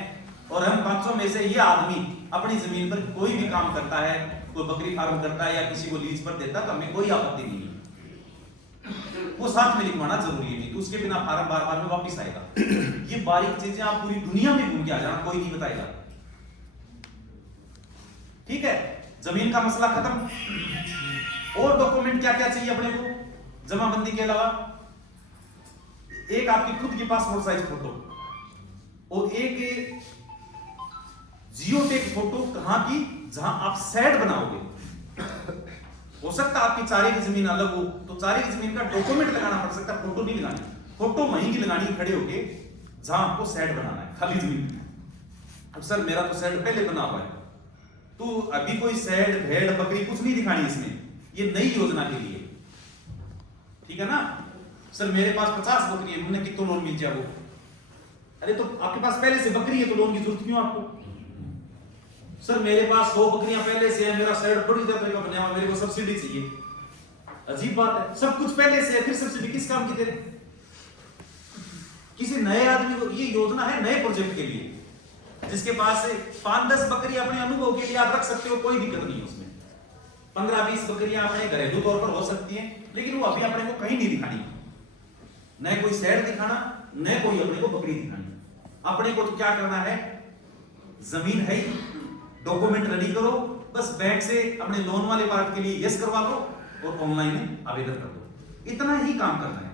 और हम 500 में से ये आदमी अपनी जमीन पर कोई भी काम करता है, कोई बकरी फार्म करता है या किसी को लीज पर देता, तो हमें कोई आपत्ति नहीं है। वो साथ में लिखवाना जरूरी है, नहीं तो उसके बिना फार्म बार-बार में वापस आएगा। ये बारीक चीजें आप पूरी दुनिया में घूम के आ जाना, कोई नहीं बताएगा। ठीक है, जमीन का मसला खत्म। और डॉक्यूमेंट क्या क्या चाहिए अपने को जमाबंदी के अलावा? एक आपकी खुद की पासपोर्ट साइज फोटो और एक जियोटेक फोटो, कहां की? जहां आप सेट बनाओगे। हो सकता है आपकी चारे की जमीन अलग हो, तो चारे की जमीन का डॉक्यूमेंट लगाना पड़ सकता है, फोटो नहीं लगानी। फोटो वहीं की लगानी खड़े होके जहां आपको सेट बनाना है खाली जमीन। अब सर मेरा तो सेट पहले बना हुआ है, तो अभी कोई सेट भेड़ बकरी कुछ नहीं दिखानी इसमें, ये नई योजना के लिए। ठीक है ना? सर मेरे पास 50 बकरी है, मुझे कितना लोन मिल जाए वो? अरे तो आपके पास पहले से बकरी है तो लोन की जरूरत क्यों आपको? सर मेरे पास 100 बकरियां पहले से है, मेरा सेट बड़ी जाता है बनाया, मेरे को सब्सिडी चाहिए। अजीब बात है, सब कुछ पहले से है, फिर सब्सिडी किस काम की दे रहे? किसी नए आदमी को ये योजना है नए प्रोजेक्ट के लिए, जिसके पास 5-10 बकरी अपने अनुभव के लिए आप रख सकते हो, कोई दिक्कत नहीं है उसमें। 15-20 बकरियां अपने घरेलू तौर पर हो सकती हैं, लेकिन वो अभी अपने को कहीं नहीं दिखानी, न कोई सेट दिखाना, न कोई अपने को बकरी दिखानी। अपने को तो क्या करना है, जमीन है, डॉक्यूमेंट रेडी करो, बस बैंक से अपने लोन वाले पार्ट के लिए यस करवा लो और ऑनलाइन आवेदन कर दो, इतना ही काम करना है।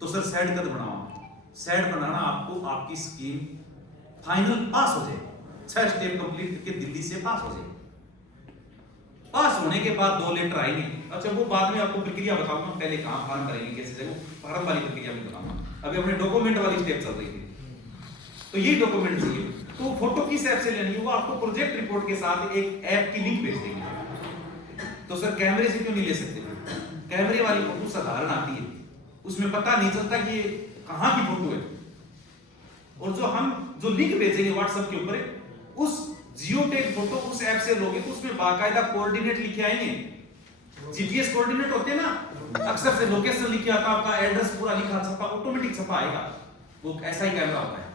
तो सर सेट कद बनाओ, सेट बनाना आपको आपकी स्कीम फाइनल पास हो जाए, 6 स्टेप कंप्लीट करके दिल्ली से पास हो जाए। पास होने के बाद 2 लेटर आएंगे। अच्छा वो बाद में आपको प्रक्रिया बताऊंगा, पहले कहां फॉर्म करेंगे, कैसे जगह फॉर्म वाली प्रक्रिया में बताऊंगा। अभी अपने डॉक्यूमेंट वाली स्टेप चल रही थी, तो ये डॉक्यूमेंट चाहिए। तो फोटो किस ऐप से लेनी है, वो आपको प्रोजेक्ट रिपोर्ट के साथ एक ऐप की लिंक भेज देंगे। तो सर कैमरे से क्यों नहीं ले सकते? कैमरे वाली फोटो साधारण आती है, उसमें पता नहीं चलता कि ये कहां की फोटो है। और जो लिंक भेजेंगे व्हाट्सएप के ऊपर, उस जियोटेक फोटो उस ऐप से लोगे तो उसमें बाकायदा कोऑर्डिनेट लिखे आएंगे। जीपीएस कोऑर्डिनेट होते हैं ना, अक्सर से लोकेशन लिखे आता, आपका एड्रेस पूरा लिखा छपा, ऑटोमेटिक छपा आएगा, वो ऐसा ही कैमरा होता है।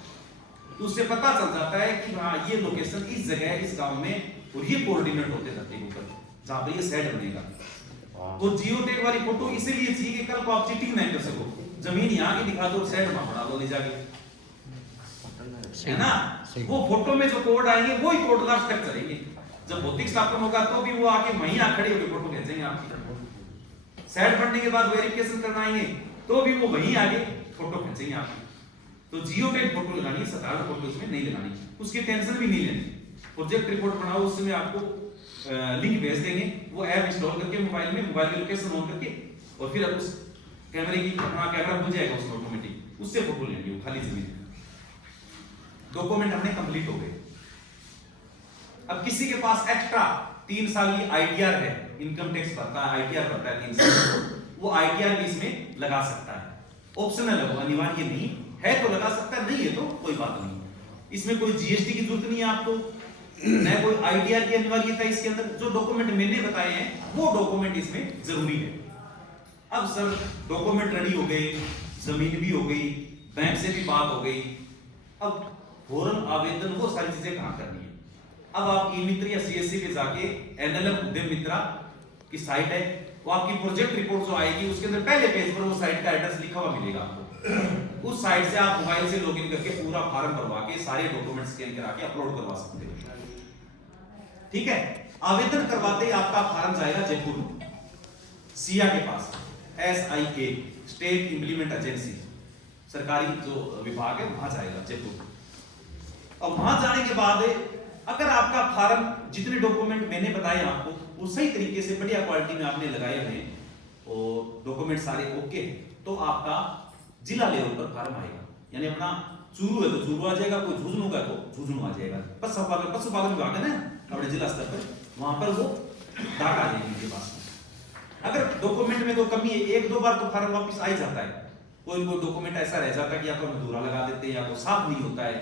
तो उससे पता चल जाता है कि हाँ ये लोकेशन इस जगह इस गांव में, और ये कोऑर्डिनेट होते धरती के ऊपर जहां पे ये सेट बनेगा। वो जियोटेक वाली फोटो इसीलिए चाहिए कि कल को आप चीटिंग नहीं कर सको, जमीन यहाँ की दिखा दो, सेट वहां बना दो ले जाके, है ना? वो फोटो में जो कोड आएंगे वही कोड लास्ट तक चलेंगे। जब भौतिक स्थापन होगा तो भी वो आके वहीं आ खड़े होकर फोटो भेजेंगे आपकी। सेट बनने के बाद वेरिफिकेशन करना आएंगे तो भी वो वहीं आगे फोटो भेजेंगे आपकी। तो जियोटेक फोटो लगानी है, साधारण फोटो इसमें नहीं लगानी, उसकी टेंशन भी नहीं लेनी। प्रोजेक्ट रिपोर्ट बनाओ, उसमें आपको लिंक भेज देंगे, वो ऐप इंस्टॉल करके मोबाइल में मोबाइल की लोकेशन ऑन करके, और फिर उस कैमरे की अपना कैमरा खुल जाएगा उसमें ऑटोमेटिक, उससे फोटो लेंगे वो खाली जमीन। डॉक्यूमेंट हमने कंप्लीट हो गए। अब किसी के पास एक्स्ट्रा 3 साल की आईटीआर है, इनकम टैक्स भरता है, आईटीआर भरता है 3 साल, वो आईटीआर भी इसमें लगा सकता है। ऑप्शनल है, वो अनिवार्य नहीं है, तो लगा सकता है, नहीं है तो कोई बात नहीं। इसमें कोई जीएसटी की जरूरत नहीं है आपको, न कोई आईटीआर की अनिवार्यता इसके अंदर। जो डॉक्यूमेंट मैंने बताए हैं वो डॉक्यूमेंट इसमें जरूरी है। अब सर डॉक्यूमेंट रेडी हो गए, जमीन भी हो गई, बैंक से भी बात हो गई, अब फॉर्म आवेदन वो सारी चीजें कहां करनी है? अब आप ई मित्र या सीएससी पे जाके एनएलएम उद्यम मित्रा की साइट है, वो आपकी प्रोजेक्ट रिपोर्ट जो आएगी उसके अंदर पहले पेज पर वो साइट का एड्रेस लिखा हुआ मिलेगा आपको। उस साइट से आप मोबाइल से लॉगिन करके पूरा फॉर्म भरवा के सारे डॉक्यूमेंट स्कैन करा के अपलोड करवा सकते हो। ठीक है, आवेदन करवाते ही आपका फॉर्म जाएगा जयपुर सिया के पास, SIA स्टेट इंप्लीमेंट एजेंसी। सरकारी जो विभाग है वहां जाएगा जयपुर। और वहां जाने के बाद अगर आपका फार्म जितने डॉक्यूमेंट मैंने बताए आपको वो सही तरीके से बढ़िया क्वालिटी में आपने लगाए हुए और डॉक्यूमेंट सारे ओके हैं, तो आपका जिला लेवल पर फार्म आएगा। यानी अपना चूरू है तो चूरू आ जाएगा, कोई झुंझुनू का तो झुंझुनू आ जाएगा। पशुपालन विभाग है ना अपने जिला स्तर पर, वहां पर वो डाक आ जाएगी उनके पास। अगर डॉक्यूमेंट में कोई कमी है, एक दो बार तो फार्म वापस आ ही जाता है। कोई डॉक्यूमेंट ऐसा रह जाता है कि या तो अधूरा लगा देते हैं या तो साफ नहीं होता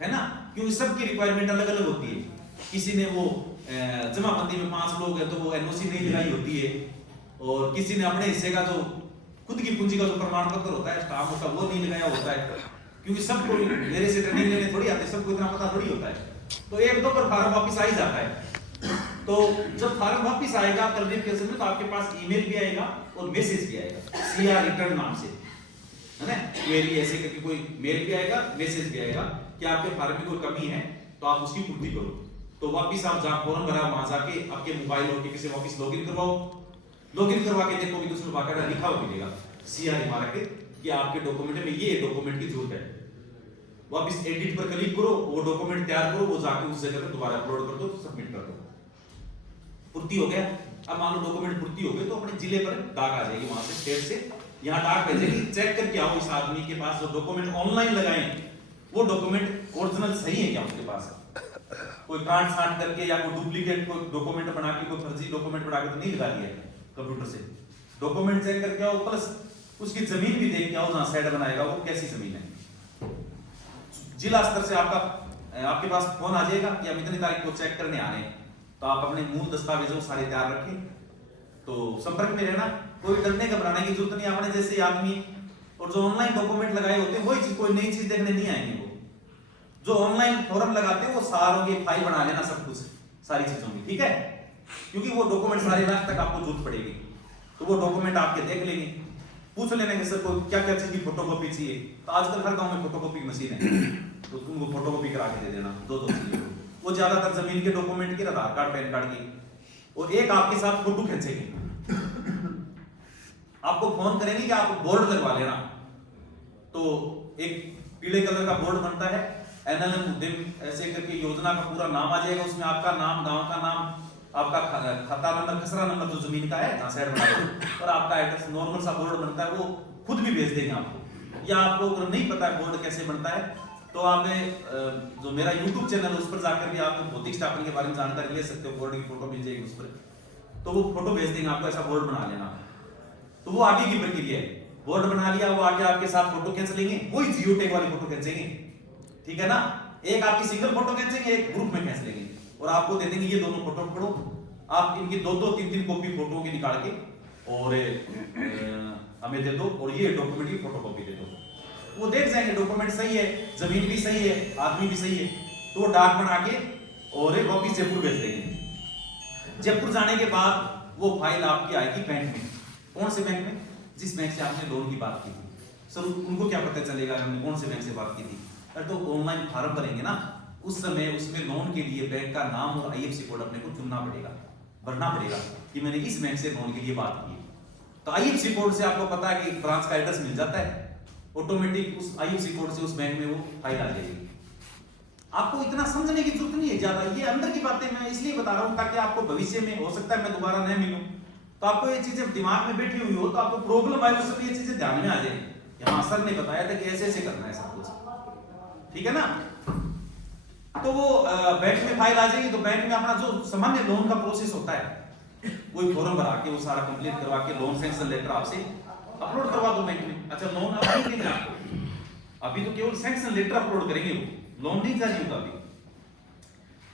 है ना, क्योंकि सबकी रिक्वायरमेंट अलग अलग होती है। किसी ने वो जमाबंदी में 5 लोग है तो वो एनओसी नहीं लगाई होती है, और किसी ने अपने हिस्से का जो खुद की पूंजी का जो प्रमाण पत्र होता है स्टाफ का वो नहीं लगाया होता है, क्योंकि सबको मेरे से ट्रेनिंग लेने थोड़ी आते, सबको इतना पता थोड़ी होता है। तो एक दो पर फार्म वापस आ ही जाता है। तो जब फार्म वापस आएगा क्लैरिफिकेशन में, तो आपके पास ईमेल भी आएगा और मैसेज भी आएगा सीआर रिटर्न नाम से, है ना, क्वेरी ऐसे करके कोई मेल भी आएगा, मैसेज भी आएगा कि आपके फार्म में कोई कमी है तो आप उसकी पूर्ति करो। तो वापस आप जहां फॉर्म भरा वहां जाके आपके मोबाइल और किसी वापस लॉगिन करवाओ, लॉगिन करवा के देखोगे तो उसमें बाकायदा लिखा हुआ मिलेगा सीआर इमारत कि आपके डॉक्यूमेंट में ये डॉक्यूमेंट की जरूरत है। वापस एडिट पर क्लिक करो, वो डॉक्यूमेंट तैयार करो, वो जाके उस जगह पर दोबारा अपलोड कर दो, सबमिट कर दो, पूर्ति हो गया। अब मान लो डॉक्यूमेंट पूर्ति हो गए तो अपने जिले पर डाक आ जाएगी, वहां से स्टेट से यहाँ डाक भेजेगी। चेक करके आओ इस आदमी के पास जो डॉक्यूमेंट ऑनलाइन लगाए वो डॉक्यूमेंट ओरिजिनल सही है क्या उसके पास, कोई काट साट करके या कोई डुप्लीकेट कोई डॉक्यूमेंट बना के कोई फर्जी डॉक्यूमेंट बना के तो नहीं लगा दिया कंप्यूटर से। डॉक्यूमेंट चेक करके आओ, प्लस उसकी जमीन भी देख के आओ जहां साइड बनाएगा वो कैसी जमीन है। जिला स्तर से आपके पास फोन आ जाएगा कि हम इतनी तारीख को चेक करने आ रहे हैं, तो आप अपने मूल दस्तावेजों सारे तैयार रखें। तो संपर्क में रहना, कोई डरने घबराने की जरूरत नहीं। अपने जैसे आदमी और जो ऑनलाइन डॉक्यूमेंट लगाए होते हैं वही चीज, कोई नई चीज देखने नहीं आएंगे। वो जो ऑनलाइन फॉर्म लगाते हैं वो सारों की फाइल बना लेना सब कुछ सारी चीजों की, ठीक है, क्योंकि वो डॉक्यूमेंट सारे लाख तक आपको जरूरत पड़ेगी। तो वो डॉक्यूमेंट आपके देख लेंगे, पूछ लेने के सर को क्या क्या चीज की फोटोकॉपी चाहिए। तो आजकल हर गांव में फोटोकॉपी की मशीन है, तो तुमको फोटोकॉपी करा के दे देना दो चीजें। वो ज्यादातर जमीन के डॉक्यूमेंट की, आधार कार्ड पैन कार्ड की, और एक आपके साथ फोटो खींचेगी। आपको फोन करेंगे कि आप बोर्ड लगवा लेना, तो एक पीले कलर का बोर्ड बनता है, एनएलएम उद्यम ऐसे करके योजना का पूरा नाम आ जाएगा, उसमें आपका नाम, गांव का नाम, आपका खाता नंबर, खसरा नंबर जो जमीन का है जहां साइड बना, और आपका एड्रेस। नॉर्मल सा बोर्ड बनता है, वो खुद भी भेज देंगे आपको। या आपको अगर नहीं पता है बोर्ड कैसे बनता है तो आप जो मेरा YouTube चैनल उस पर जाकर भी आप भौतिक स्थापना के बारे में जानकारी ले सकते हो, बोर्ड की फोटो मिल जाएगी उस पर, तो वो फोटो भेज देंगे आपको, ऐसा बोर्ड बना लेना। तो वो आगे की प्रक्रिया है, बोर्ड बना लिया, वो आगे आपके साथ फोटो खींच लेंगे, वही जियो टैग वाली फोटो खींचेंगे, ठीक है ना। एक आपकी सिंगल फोटो खींचेंगे, एक ग्रुप में खींच लेंगे और आपको दे देंगे ये दोनों फोटो पकड़ो। आप इनकी दो दो तीन तीन कॉपी फोटो की निकाल के और हमें दे दो, और ये डॉक्यूमेंट की फोटोकॉपी दे दो। वो देख जाएंगे डॉक्यूमेंट सही है, जमीन भी सही है, आदमी भी सही है, तो वो डाक बना के और वापिस जयपुर भेज देंगे। जयपुर जाने के बाद वो फाइल आपकी आएगी बैंक में। कौन से बैंक में? जिस बैंक से आपने लोन की बात की थी। सर उनको क्या पता चलेगा हमने कौन से बैंक से बात की थी? अरे तो ऑनलाइन फॉर्म भरेंगे ना, उस समय उसमें लोन के लिए बैंक का नाम और आईएफएससी कोड अपने को चुनना पड़ेगा, भरना पड़ेगा कि मैंने इस बैंक से लोन के लिए बात की। तो आईएफएससी कोड से आपको पता है कि ब्रांच का एड्रेस मिल जाता है, ऑटोमेटिक उस आईएफएससी कोड से उस बैंक में वो फाइल आ जाएगी। आपको इतना समझने की जरूरत नहीं है ज्यादा, ये अंदर की बातें मैं इसलिए बता रहा हूं ताकि आपको भविष्य में हो सकता है मैं दोबारा न मिलूं, तो आपको ये चीजें दिमाग में बैठी हुई हो, तो आपको प्रॉब्लम आए उस समय ये चीजें ध्यान में आ जाए। यहाँ सर ने बताया था कि ऐसे ऐसे करना है सब कुछ, ठीक है ना। तो वो बैंक में फाइल आ जाएगी, तो बैंक में अपना जो सामान्य लोन का प्रोसेस होता है, कोई फॉर्म भरा के वो सारा कंप्लीट करवा के लोन सैंक्शन लेटर आपसे अपलोड करवा दो बैंक में। अच्छा लोन अब नहीं देंगे आपको, अभी तो केवल सैंक्शन लेटर अपलोड करेंगे, वो लोन नहीं जारी होगा अभी।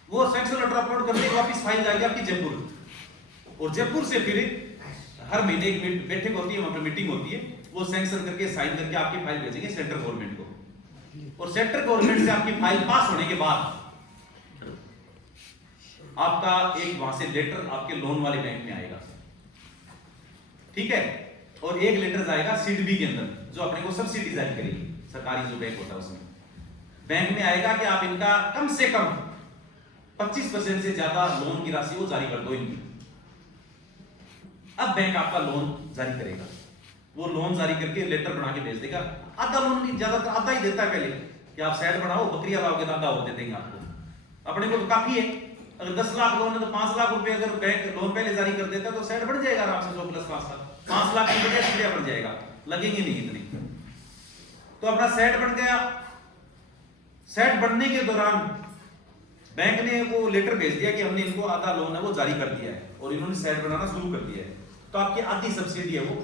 वो सैंक्शन लेटर अपलोड करने के वापस फाइल जाएगी आपकी जयपुर, और जयपुर से फिर हर महीने एक बैठक होती है, वहां पर मीटिंग होती है, वो सैंक्शन करके साइन करके आपकी फाइल भेजेंगे सेंट्रल गवर्नमेंट को, और सेंट्रल गवर्नमेंट से आपकी फाइल पास होने के बाद आपका एक वहां से लेटर आपके लोन वाले बैंक में आएगा, ठीक है। और एक लेटर जाएगा सीडबी के अंदर, जो अपने को सब्सिडी जारी करेगी, सरकारी जो बैंक होता है उसमें बैंक में आएगा कि आप इनका कम से कम 25% से ज्यादा लोन की राशि वो जारी कर दो इनकी। अब बैंक आपका लोन जारी करेगा, वो लोन जारी करके लेटर बना के भेज देगा। आधा लोन नहीं, ज्यादातर आधा ही देता है पहले कि आप सेट बनाओ, बकरियां लाओगे तो आधा और दे देंगे आपको। अपने को तो काफी है, अगर 10 लाख लोन है तो 5 लाख रुपए अगर बैंक लोन पहले जारी कर देता है तो सेट बढ़ जाएगा आराम से 100 प्लस 5 लाख, 5 लाख की बढ़िया बढ़िया बढ़ जाएगा, लगेंगे नहीं इतनी। तो अपना सेट बन गया। सेट बनने के दौरान बैंक ने वो लेटर भेज दिया कि हमने इनको आधा लोन है वो जारी कर दिया है और इन्होंने सेट बनाना शुरू कर दिया है, तो आपकी आधी सब्सिडी है वो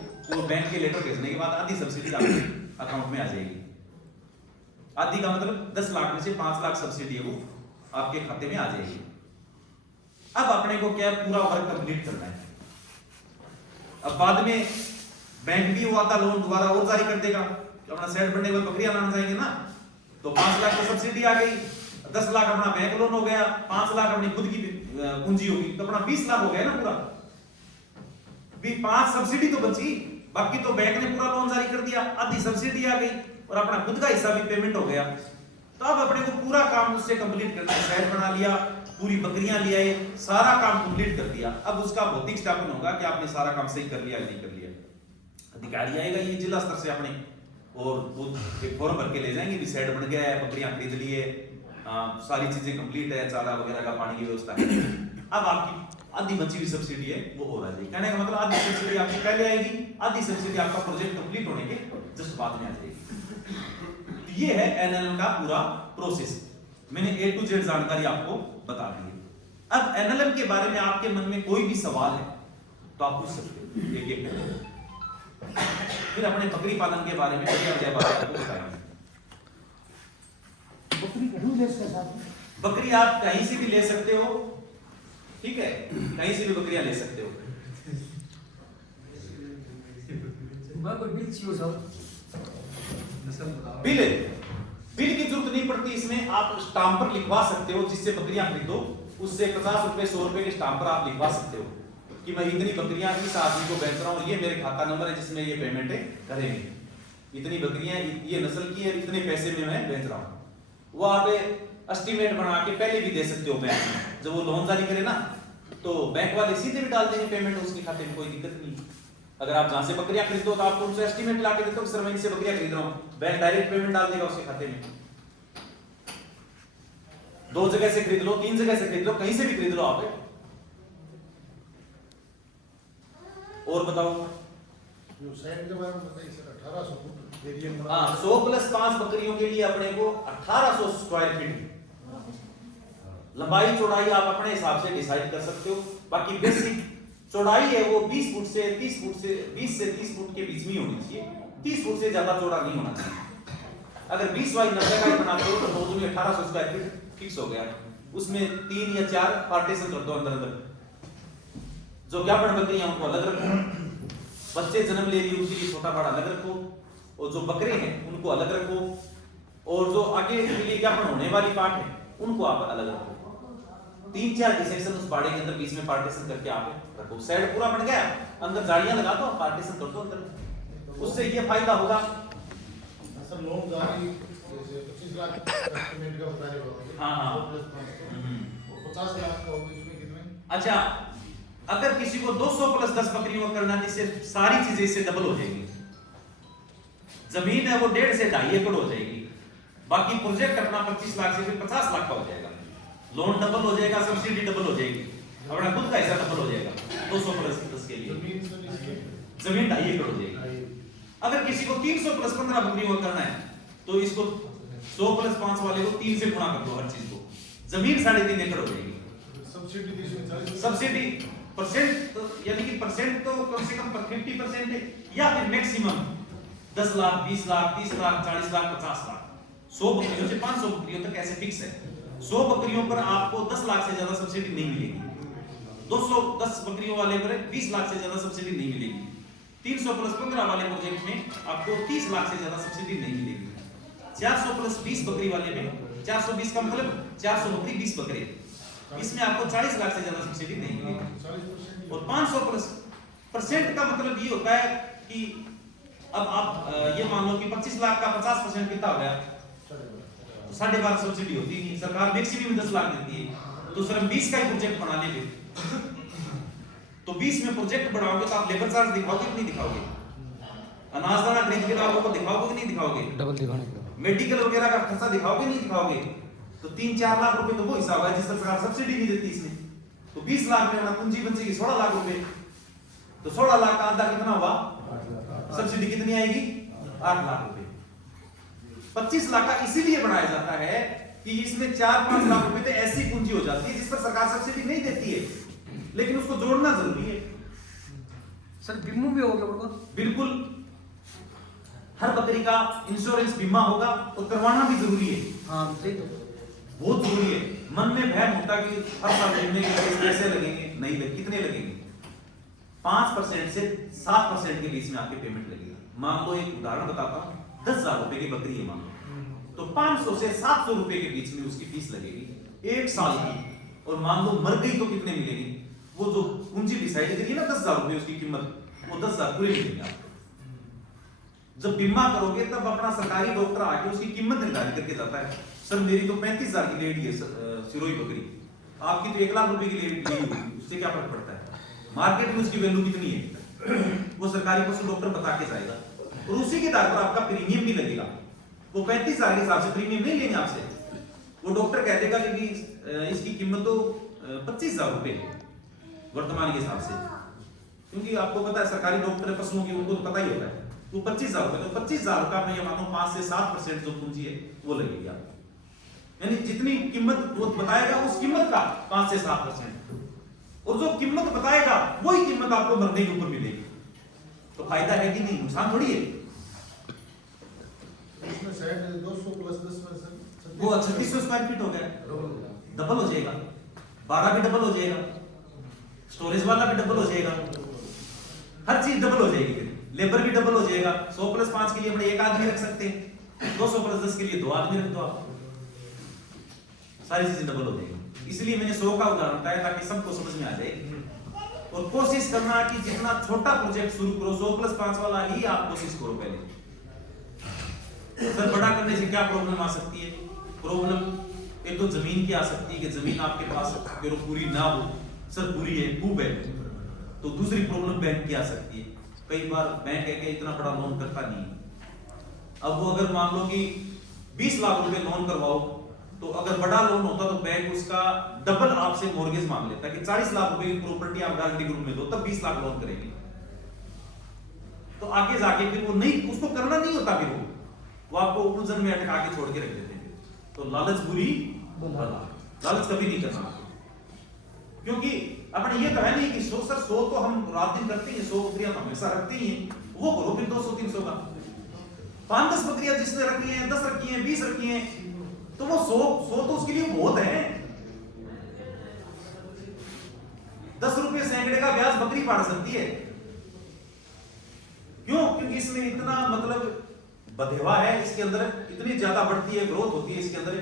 बैंक के लेटर भेजने के बाद आधी सब्सिडी आपके अकाउंट में आ जाएगी। आधी का मतलब 10 लाख में से 5 लाख सब्सिडी है वो आपके खाते में आ जाएगी। अब अपने को क्या पूरा वर्क कंप्लीट करना है। अब बाद में बैंक भी वो आधा लोन दोबारा और जारी कर देगा, अपना सेट बनने के बाद बकरियां लाना चाहेंगे ना, तो 5 लाख तो सब्सिडी आ गई, 10 लाख अपना बैंक लोन हो गया, 5 लाख अपनी खुद की पूंजी होगी, तो अपना 20 लाख हो गया ना पूरा। भी 5 सब्सिडी तो बची, बाकी तो बैंक ने पूरा लोन जारी कर दिया, आधी सब्सिडी आ गई और अपना खुद का हिस्सा भी पेमेंट हो गया। तो अब अपने को पूरा काम उससे कंप्लीट करना है, सेट बना लिया, पूरी बकरियां ले आए, सारा काम कंप्लीट कर दिया। अब उसका भौतिक सत्यापन होगा कि आपने सारा काम सही कर लिया या नहीं कर लिया। अधिकारी आएगा ये जिला स्तर से अपने और वो एक फॉर्म भर के ले जाएंगे भी सेट बन गया है, बकरियां खरीद ली है, सारी चीजें कंप्लीट है, चारा वगैरह का पानी की व्यवस्था है। अब आपकी आधी बची हुई सब्सिडी है वो हो रहा है। कहने का मतलब आधी सब्सिडी आपकी पहले आएगी, आधी सब्सिडी आपका प्रोजेक्ट कंप्लीट होने के जस्ट बाद में आ जाएगी। ये है एनएलएम का पूरा प्रोसेस। मैंने A to Z जानकारी आपको बता दी है। अब एनएलएम के बारे में आपके मन में कोई भी सवाल है तो आप पूछ सकते हो एक एक करके। फिर अपने बकरी पालन के बारे में बढ़िया बात आपको बताएंगे। बकरी आप कहीं से भी ले सकते हो, ठीक है, कहीं से भी बकरियां ले सकते हो। बिल की जरूरत नहीं पड़ती इसमें, आप स्टाम्प पर लिखवा सकते हो जिससे बकरियां खरीदो, उससे 50 रुपए 100 रुपए के स्टाम्प पर आप लिखवा सकते हो कि मैं इतनी बकरियां इस आदमी को बेच रहा हूं, ये मेरे खाता नंबर है जिसमें ये पेमेंट करेंगे, इतनी बकरियां ये नस्ल की है, इतने पैसे में मैं बेच रहा हूं। वो आप एस्टिमेट बना के पहले भी दे सकते हो बैंक में, जब वो लोन जारी करे ना तो बैंक वाले सीधे भी डाल देंगे पेमेंट उसके खाते में, कोई दिक्कत नहीं। अगर आप जहां से बकरियां खरीदो तो आपको उनसे एस्टिमेट ला के देते हो सर मैं इनसे बकरियां खरीद रहा हूं, बैंक डायरेक्ट पेमेंट डाल देगा उसके खाते में। 2 जगह से खरीद लो, 3 जगह से खरीद लो, कहीं से भी खरीद लो आप। और बताओ जो साइड के बारे में बताइए सर। 1800 foot area. हाँ, 100 प्लस 5 बकरियों के लिए अपने को 1800 स्क्वायर फीट लंबाई चौड़ाई आप अपने हिसाब से डिसाइड कर सकते हो। बाकी बेसिक चौड़ाई है वो 20 फुट से 30 फुट से 20 से 30 फुट के बीच में होनी चाहिए, 30 फुट से ज्यादा चौड़ा नहीं होना चाहिए। अगर 20 बाई 90 का बनाते हो तो दोनों में 1800 स्क्वायर फीट फिक्स हो गया। उसमें 3 या 4 पार्टीशन कर दो अंदर अंदर। जो ज्ञापन बकरियां उनको अलग रखो, बच्चे जन्म ले रही उसके लिए छोटा बड़ा अलग रखो, और जो बकरे हैं उनको अलग रखो, और जो आगे के लिए ज्ञापन होने वाली पार्ट है उनको आप अलग रखो। 3-4 सेक्शन उस बाड़े के अंदर बीच में पार्टीशन करके आप रखो। सेट पूरा बन गया, अंदर जालियां लगा दो, पार्टीशन कर दो अंदर। उससे ये फायदा होगा सर लोन जारी जैसे 25 लाख एस्टिमेट का बता रहे हो। हाँ 50 लाख का होगा, इसमें कितने? अच्छा, अगर किसी को 200 प्लस 10 बकरियों करना जिससे सारी चीजें इससे डबल हो जाएगी। जमीन है वो 1.5 से 2.5 एकड़ हो जाएगी। बाकी प्रोजेक्ट अपना 25 लाख से फिर 50 लाख का हो जाएगा। लोन डबल हो जाएगा, सब्सिडी डबल हो जाएगी, अपना खुद का हिस्सा डबल हो जाएगा। 200 प्लस 10 के लिए जमीन 2.5 एकड़ हो जाएगी। अगर किसी को 300 प्लस 15 बकरियों करना है तो इसको 100 प्लस 5 वाले को 3 से गुणा कर दो हर चीज को, जमीन 3.5 एकड़ हो जाएगी। सब्सिडी परसेंट तो यानी कि परसेंट तो कम से कम 50% है, या फिर मैक्सिमम 10 लाख 20 लाख 30 लाख 40 लाख 50 लाख। 100 बकरियों से 500 बकरियों तक ऐसे फिक्स है। 100 बकरियों पर आपको 10 लाख से ज्यादा सब्सिडी नहीं मिलेगी। 210 बकरियों वाले पर 20 लाख से ज्यादा सब्सिडी नहीं मिलेगी। 300 प्लस 15 वाले प्रोजेक्ट में आपको 30 लाख से ज्यादा सब्सिडी नहीं मिलेगी। 400 प्लस 20 बकरी वाले में 420 का मतलब 400 बकरी 20 बकरे, इसमें आपको 40 लाख से ज्यादा सब्सिडी नहीं मिलेगी। और 500 प्लस परसेंट का मतलब ये होता है कि अब आप ये मान लो कि 25 लाख का 50% कितना हो गया, तो 12.5 सब्सिडी होती है। सरकार मैक्सिमम 10 लाख देती है, तो सर हम 20 का ही प्रोजेक्ट बना लेंगे, तो 20 में प्रोजेक्ट बढ़ाओगे तो आप लेबर चार्ज दिखाओगे कि नहीं दिखाओगे? अनाज दाना खरीद के लोगों को दिखाओगे कि नहीं दिखाओगे? डबल दिखाने का। मेडिकल वगैरह का खर्चा दिखाओगे नहीं दिखाओगे? तो 3-4 लाख रुपए तो वो हिसाब है जिस पर सरकार सब्सिडी नहीं देती इसमें। तो 20 लाख में अपना पूंजी बचेगी 16 लाख रुपए। तो 16 लाख का आधा कितना हुआ? सब्सिडी कितनी आएगी? 8 लाख रुपए। 25 लाख का इसीलिए बढ़ाया जाता है कि इसमें 4-5 लाख रुपए तो ऐसी पूंजी हो जाती है जिस पर सरकार सब्सिडी नहीं देती है, लेकिन उसको जोड़ना जरूरी है। सर बीमा भी होगा बड़का? बिल्कुल, हर बकरी का इंश्योरेंस बीमा होगा और करवाना भी जरूरी है। हाँ सही तो बहुत जरूरी है। मन में भय होता कि हर साल बीमे के पैसे कैसे लगेंगे, नहीं लगे, कितने लगेंगे? 5% से 7% के बीच में आपके पेमेंट लगेगा। मान लो एक उदाहरण बताता हूँ, 10,000 रुपए की बकरी है मान लो, तो 500 से 700 रुपए के बीच में उसकी फीस लगेगी 1 साल की। और मान लो मर गई तो कितने मिलेगी? वो जो पूंजी डिसाइड करी है ना 10,000 रुपए उसकी कीमत, वो 10,000 पूरे मिलेंगे आपको। जब बीमा करोगे तब अपना सरकारी डॉक्टर आके उसकी कीमत निर्धारित करके जाता है। सर मेरी तो 35,000 की लेडी है सिरोही बकरी, आपकी तो 1 लाख रुपए की लेडी होगी, उससे क्या फर्क पड़ता है? मार्केट में उसकी वैल्यू कितनी है वो सरकारी पशु डॉक्टर बता के जाएगा, और उसी के आधार पर आपका प्रीमियम भी लगेगा। वो 35,000 के हिसाब से प्रीमियम नहीं लेंगे आपसे, वो डॉक्टर कह देगा कि इसकी कीमत तो 25,000 रुपए है वर्तमान के हिसाब से, क्योंकि आपको पता है सरकारी डॉक्टर है पशुओं की, उनको तो पता ही होता है। तो 25,000 रुपए, तो 25,000 का मैं ये मानो 5 से 7% जो पूंजी है वो लगेगी आपको, यानी जितनी कीमत वो बताएगा उस कीमत का 5 से 7%, और जो कीमत बताएगा वही कीमत आपको मरने के ऊपर मिलेगी। तो फायदा है कि नहीं? नुकसान थोड़ी है। इसमें शायद 200 प्लस 10 में सर वो 3600 स्क्वायर फीट हो गया, डबल हो जाएगा, 12 भी डबल हो जाएगा, स्टोरेज वाला भी डबल हो जाएगा, हर चीज डबल हो जाएगी, फिर लेबर भी डबल हो जाएगा। 100 प्लस 5 के लिए अपने 1 आदमी रख सकते हैं, 200 प्लस 10 के लिए 2 आदमी रख दो आप, सारी चीजें डबल हो जाएगी। इसलिए मैंने 100 का उदाहरण बताया ताकि सबको समझ में आ जाए। और कोशिश करना कि जितना छोटा प्रोजेक्ट शुरू करो 100 प्लस 5 वाला ही आप कोशिश करो पहले। सर बड़ा करने से क्या प्रॉब्लम आ सकती है? प्रॉब्लम एक तो जमीन की आ सकती है कि जमीन आपके पास अगर पूरी ना हो, सर पूरी है खूब है, तो दूसरी प्रॉब्लम बैंक की आ सकती है। कई बार बैंक है कि इतना बड़ा लोन करता नहीं है। अब वो अगर मान लो कि 20 लाख रुपए लोन करवाओ, तो अगर बड़ा लोन होता तो बैंक उसका डबल आपसे मॉर्गेज मांग लेता कि 40 लाख रुपए की प्रॉपर्टी आप गारंटी ग्रुप में दो, तब 20 लाख लोन करेंगे। तो आगे जाके फिर वो नहीं, उसको करना नहीं होता, फिर वो आपको उलझन में अटका के छोड़ के रख देते हैं। तो लालच बुरी बला, लालच कभी नहीं करना, क्योंकि अपने ये तो है नहीं कि 100 तो हम रात दिन करते हैं, 100 बकरियां तो हमेशा रखते ही हैं, वो करो फिर 200-300 का। 5-10 बकरियां जिसने रखी हैं, 10 रखी हैं, 20 रखी हैं, तो वो 100 तो उसके लिए बहुत है। 10 रुपए सैकड़े का ब्याज बकरी पाड़ सकती है। क्यों? क्योंकि इसमें इतना मतलब बधेवा है, इसके अंदर इतनी ज्यादा बढ़ती है, ग्रोथ होती है इसके अंदर।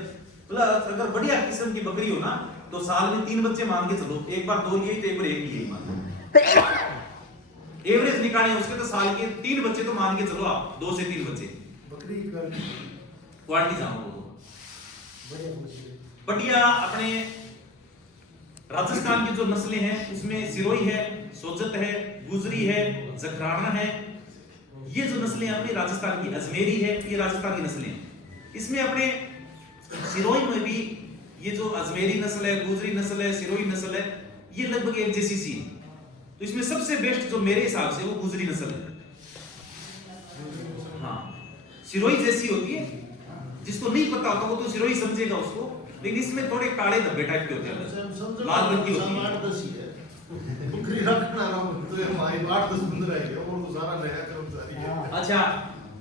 प्लस अगर बढ़िया किस्म की बकरी हो ना, तो साल में 3 बच्चे मान के चलो, एक बार 2 लिए तो एक बार 1 लिए मान लो, एवरेज निकाले उसके, तो साल के 3 बच्चे तो मान के चलो आप, 2 से 3 बच्चे बकरी की क्वालिटी जानो बढ़िया बढ़िया। अपने राजस्थान की जो नस्लें हैं उसमें सिरोही है, सोजत है, गुजरी है, जखराना है, ये जो नस्लें अपनी राजस्थान की, अजमेरी है, ये राजस्थान की नस्लें हैं। इसमें अपने सिरोही में भी ये जो अजमेरी नस्ल है, गुजरी नस्ल है, सिरोही नस्ल है, ये लगभग एक जैसी सी है। तो इसमें सबसे बेस्ट जो मेरे हिसाब से वो गुजरी नस्ल है। हाँ, सिरोही जैसी होती है, जिसको नहीं पता होता वो तो सिरोही समझेगा उसको, लेकिन इसमें थोड़े काले धब्बे टाइप के होते हैं, लाल रंग की होती है। बकरी रखना ना तो ये हमारी 8-10 बंद रहेंगे और वो सारा नया कर्मचारी है। अच्छा,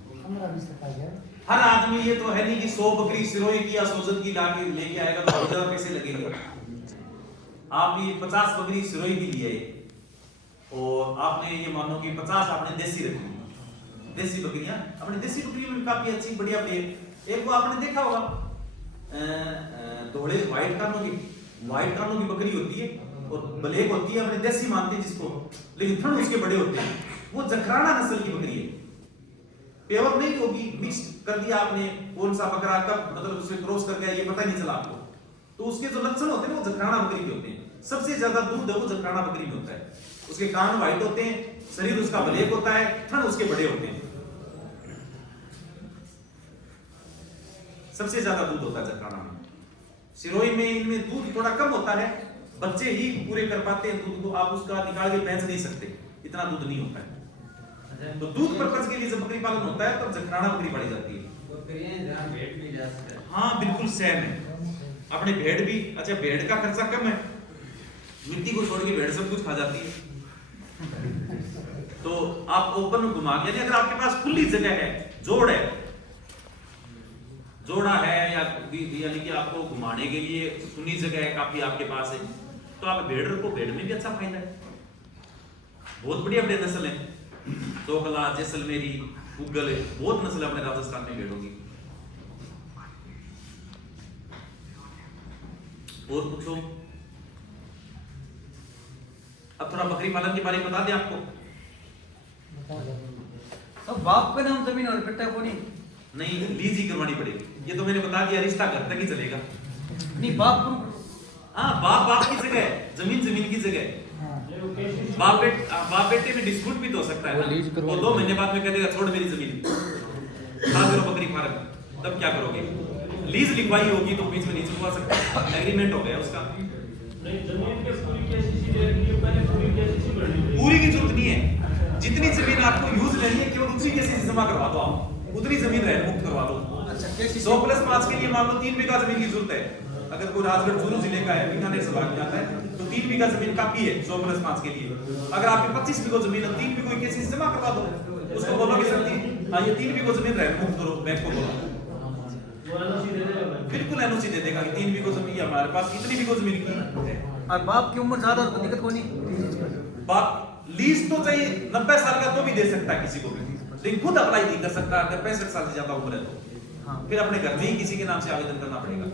15-20 है। हर आदमी ये तो है नहीं कि 100 बकरी सिरोही की या सोजत की लाके लेके आएगा तो बहुत ज्यादा पैसे लगेंगे। आप ये 50 बकरी सिरोही की लिए और आपने ये मानो कि 50 आपने देसी रखी, देसी बकरियां, अपनी देसी बकरियों में काफी अच्छी बढ़िया ब्रीड। एक वो आपने देखा होगा थोड़े व्हाइट कानों की बकरी होती है और ब्लैक होती है, अपने देसी मानते हैं जिसको, लेकिन थन उसके बड़े होते हैं, वो जखराना नस्ल की बकरी है। प्योर नहीं होगी, मिक्स कर दिया आपने, कौन सा बकरा कब मतलब उससे क्रॉस कर गया ये पता नहीं चला आपको, तो उसके जो लक्षण होते हैं वो जखराना बकरी के होते हैं। सबसे ज्यादा दूध है वो जखराना बकरी में होता है। उसके कान व्हाइट होते हैं, शरीर उसका ब्लैक होता है, थन उसके बड़े होते हैं। सबसे ज्यादा दूध होता है जरखाना में। सिरोही में इनमें दूध थोड़ा कम होता है, बच्चे ही पूरे कर पाते हैं दूध को, आप उसका निकाल के बेच नहीं सकते, इतना दूध नहीं होता है। तो दूध पर्पज के लिए जब बकरी पालन होता है तब जरखाना बकरी पाली जाती है। हाँ बिल्कुल सेम है, अपने भेड़ भी, अच्छा भेड़ का खर्चा कम है, मिट्टी को छोड़ के भेड़ सब कुछ खा जाती है। तो आप ओपन में घुमा के, अगर आपके पास खुली जगह है, जोड़ है, जोड़ा है या यानी कि आपको घुमाने के लिए सुनी जगह है काफी आपके पास है, तो आप भेड़ रखो, भेड़ में भी अच्छा फायदा है। बहुत बढ़िया बढ़िया नस्ल है, चोकला, जैसलमेरी, उगल, बहुत नस्ल है अपने राजस्थान में भेड़ों की। और पूछो, अब थोड़ा बकरी पालन के बारे में बता दें आपको। सब बाप का नाम जमीन और बेटा को नहीं, लीज ही करवानी पड़ेगी, ये तो मैंने बता दिया, रिश्ता घर तक ही चलेगा। नहीं बाप को, हाँ बाप की जगह, जमीन की जगह, बाप बेटे में डिस्प्यूट भी तो हो सकता है ना, वो 2 महीने बाद में कह देगा छोड़ मेरी जमीन, खा करो बकरी फार्म, तब क्या करोगे? लीज लिखवाई होगी तो बीच में नहीं छुपवा सकते, एग्रीमेंट हो गया उसका। पूरी की जरूरत नहीं है, जितनी जमीन आपको यूज लेनी है केवल उतनी केसीसी जमा करवा दो, आप उतनी जमीन रहने मुक्त करवा दो। 100+5 के लिए मान लो 3 बीघा जमीन की जरूरत है, अगर कोई राजगढ़ चूरू जिले का है, बीकानेर से भाग जाता है तो 3 बीघा जमीन काफी है 100+5 के लिए। अगर आपके 25 बीघा जमीन है, 3 बीघा केसीसी जमा करवा दो, उसको बोलो कि सर हाँ ये 3 बीघा जमीन रहने मुक्त करो, बैंक को बोलो, बिल्कुल एनओसी दे देगा कि 3 बीघा जमीन हमारे पास इतनी बीघा जमीन की है। और बाप की उम्र ज्यादा तो दिक्कत को नहीं, बाप लीज तो चाहिए 90 साल का तो भी दे सकता है किसी को भी, लेकिन खुद अप्लाई नहीं कर सकता अगर 65 साल से ज्यादा उम्र है तो। हाँ। फिर अपने घर में ही किसी के नाम से आवेदन करना पड़ेगा।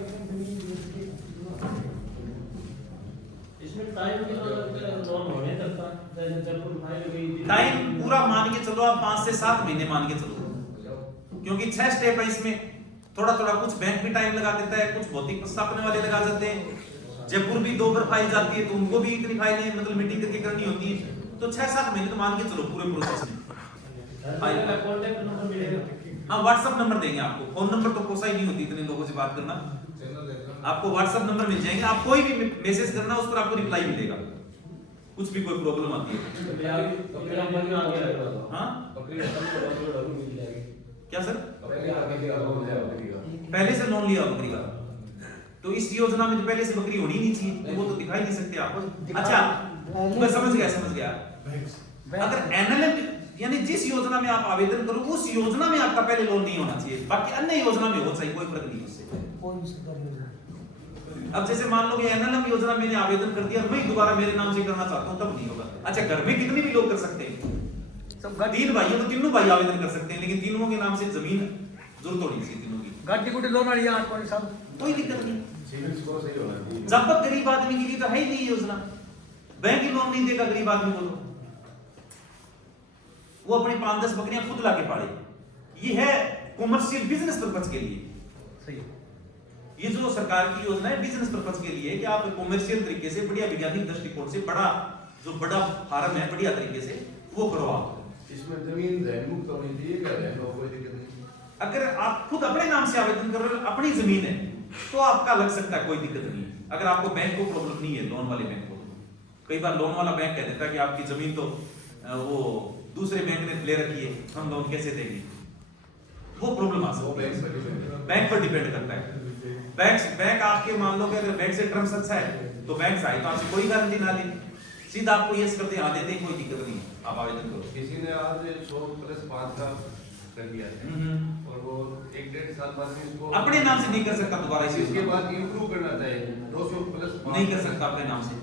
इसमें टाइम टाइम पूरा मान के चलो आप 5 से 7 महीने मान के चलो, क्योंकि 6 स्टेप है इसमें, थोड़ा थोड़ा कुछ बैंक भी टाइम लगा देता है, कुछ भौतिक स्थापना वाले लगा देते हैं। जयपुर भी 2 बार फाइल जाती है तो उनको भी इतनी फाइलें मतलब मीटिंग करके करनी होती है, तो 6-7 महीने तो मान के चलो पूरे प्रोसेस में। हाँ व्हाट्सएप नंबर देंगे आपको, फोन नंबर तो कोसा ही नहीं होती इतने लोगों से बात करना, आपको व्हाट्सएप नंबर मिल जाएंगे, आप कोई भी मैसेज करना उस पर आपको रिप्लाई मिलेगा, कुछ भी कोई प्रॉब्लम आती है। हाँ क्या सर, पहले से लोन लिया बकरी का, तो इस योजना में तो पहले से बकरी होनी नहीं चाहिए, तो वो तो दिखाई नहीं सकते आप। अच्छा मैं समझ गया, अगर एनएलएम यानी जिस योजना में आप आवेदन करो उस योजना में आपका पहले लोन नहीं होना चाहिए, बाकी अन्य योजना में हो चाहिए, कोई फर्क नहीं उससे। अब जैसे मान लो कि एनएलएम योजना मैंने आवेदन कर दिया, मैं दोबारा मेरे नाम से करना चाहता हूं तब नहीं होगा। अच्छा घर में कितने भी लोग कर सकते हैं, सब 3 भाई तो तीनों भाई आवेदन कर सकते हैं, लेकिन तीनों के नाम से जमीन जरूरत होनी चाहिए तीनों की, गाड़ी गुटी लोन वाली 8 साल कोई दिक्कत नहीं। जब तक गरीब आदमी के लिए तो है ही नहीं योजना, बैंक ही लोन नहीं देगा गरीब आदमी को, वो अपनी 5-10 बकरियां खुद लाके पाले, ये है कॉमर्शियल बिजनेस पर्पस के लिए। सही, ये जो सरकार की योजना है बिजनेस पर्पस के लिए कि आप कॉमर्शियल तरीके से बढ़िया वैज्ञानिक दृष्टिकोण से बड़ा फार्म है बढ़िया तरीके से वो करो आप। इसमें जमीन रहने मुक्त होनी चाहिए क्या, रहने कोई दिक्कत नहीं। अगर आप खुद अपने नाम से आवेदन कर रहे हो, अपनी जमीन है तो आपका लग सकता है, कोई दिक्कत नहीं। अगर आपको बैंक को प्रॉब्लम नहीं है, लोन वाले बैंक को, कई बार लोन वाला बैंक कह देता है कि आपकी जमीन तो वो दूसरे बैंक ने ले रखी है, हम लोन कैसे देंगे, वो प्रॉब्लम आ सकती है, बैंक पर डिपेंड करता है। बैंक आपके मान लो कि अगर बैंक से टर्म्स अच्छा है तो बैंक चाहे तो आपसे कोई गारंटी ना ले, सीधा आपको यस करते हाँ देते कोई दिक्कत नहीं, आप आवेदन करो। किसी ने आज 100+5 का कर दिया है और वो 1-1.5 साल बाद में इसको अपने नाम से नहीं कर सकता दोबारा, इसके बाद इंप्रूव करना चाहिए, 200+5 नहीं कर सकता अपने नाम से,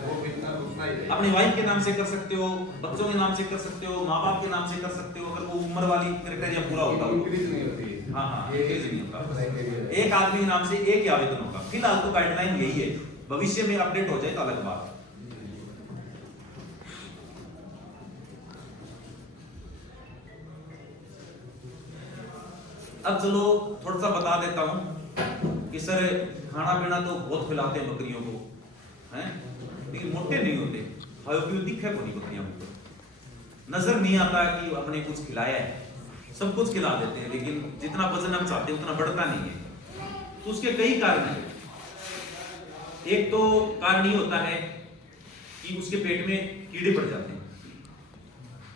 वो इतना उतना ही अपनी वाइफ के नाम से कर सकते हो, बच्चों के नाम से कर सकते हो, माँ बाप के नाम से कर सकते हो, अगर वो उम्र वाली क्राइटेरिया पूरा होता हो। इंक्रीज नहीं होती। हाँ ये नहीं होता, एक एक आदमी के नाम से एक ही आवेदन होगा। फिलहाल तो गाइडलाइन यही है, भविष्य में अपडेट हो जाए तो अलग बात। अब चलो थोड़ा सा बता देता हूँ कि सर खाना पीना तो बहुत खिलाते हैं बकरियों को, हैं लेकिन मोटे नहीं होते, दिखे को नहीं बकरियों को, नजर नहीं आता कि अपने कुछ खिलाया है, सब कुछ खिला देते हैं लेकिन जितना वजन हम चाहते हैं उतना बढ़ता नहीं है। तो उसके कई कारण हैं। एक तो कारण ये होता है कि उसके पेट में कीड़े पड़ जाते हैं,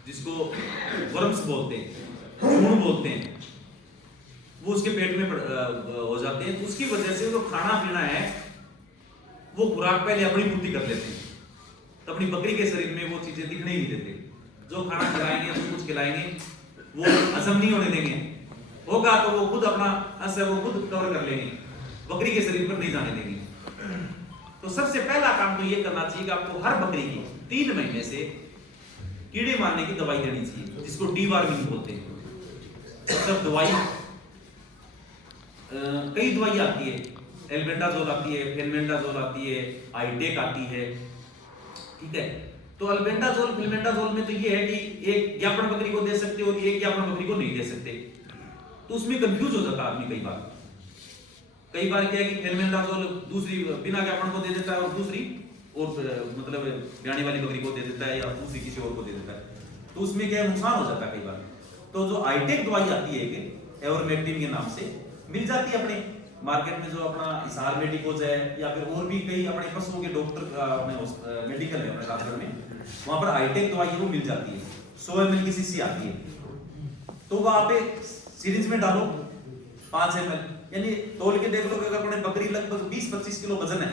जिसको वर्म्स बोलते हैं, चूर्ण बोलते हैं, वो उसके पेट में हो जाते हैं। तो उसकी वजह से जो खाना पीना है वो खुराक पहले अपनी पूर्ति कर लेते हैं, तो अपनी बकरी के शरीर में वो चीजें दिखने ही नहीं देते। जो खाना खिलाएंगे, जो कुछ खिलाएंगे वो हजम नहीं होने देंगे, होगा तो वो खुद अपना असर वो खुद कवर कर लेंगे, बकरी के शरीर पर नहीं जाने देंगे। तो सबसे पहला काम तो ये करना चाहिए कि आपको हर बकरी की 3 महीने से कीड़े मारने की दवाई देनी चाहिए, जिसको डीवार्मिंग बोलते हैं। सब दवाई कई दवाई आती है, एल्बेंडाजोल आती है, फेलमेंडाजोल आती है, आईटेक आती है, ठीक है। तो अल्बेंडाजोल फिलमेंडाजोल में तो ये है कि एक ज्ञापन बकरी को दे सकते हो और एक ज्ञापन बकरी को नहीं दे सकते, तो उसमें कंफ्यूज हो जाता आदमी। कई बार क्या है कि फेलमेंडाजोल दूसरी बिना ज्ञापन को दे देता है और दूसरी और मतलब ब्याने वाली बकरी को दे देता है या दूसरी किसी और को दे देता है, तो उसमें क्या नुकसान हो जाता है कई बार। तो जो आईटेक दवाई आती है कि एवरमेक्टिन के नाम से मिल जाती है अपने मार्केट में, जो अपना हिसार मेडिकोज है या फिर और भी कई अपने पशुओं के डॉक्टर मेडिकल है अपने राजगढ़ में, वहां पर आईटेक दवाई वो मिल जाती है। 100 ml की शीशी आती है, तो वो आप सीरीज में डालो 5 ml, यानी तोल के देख लो कि अगर अपने बकरी लगभग 20-25 किलो वजन है,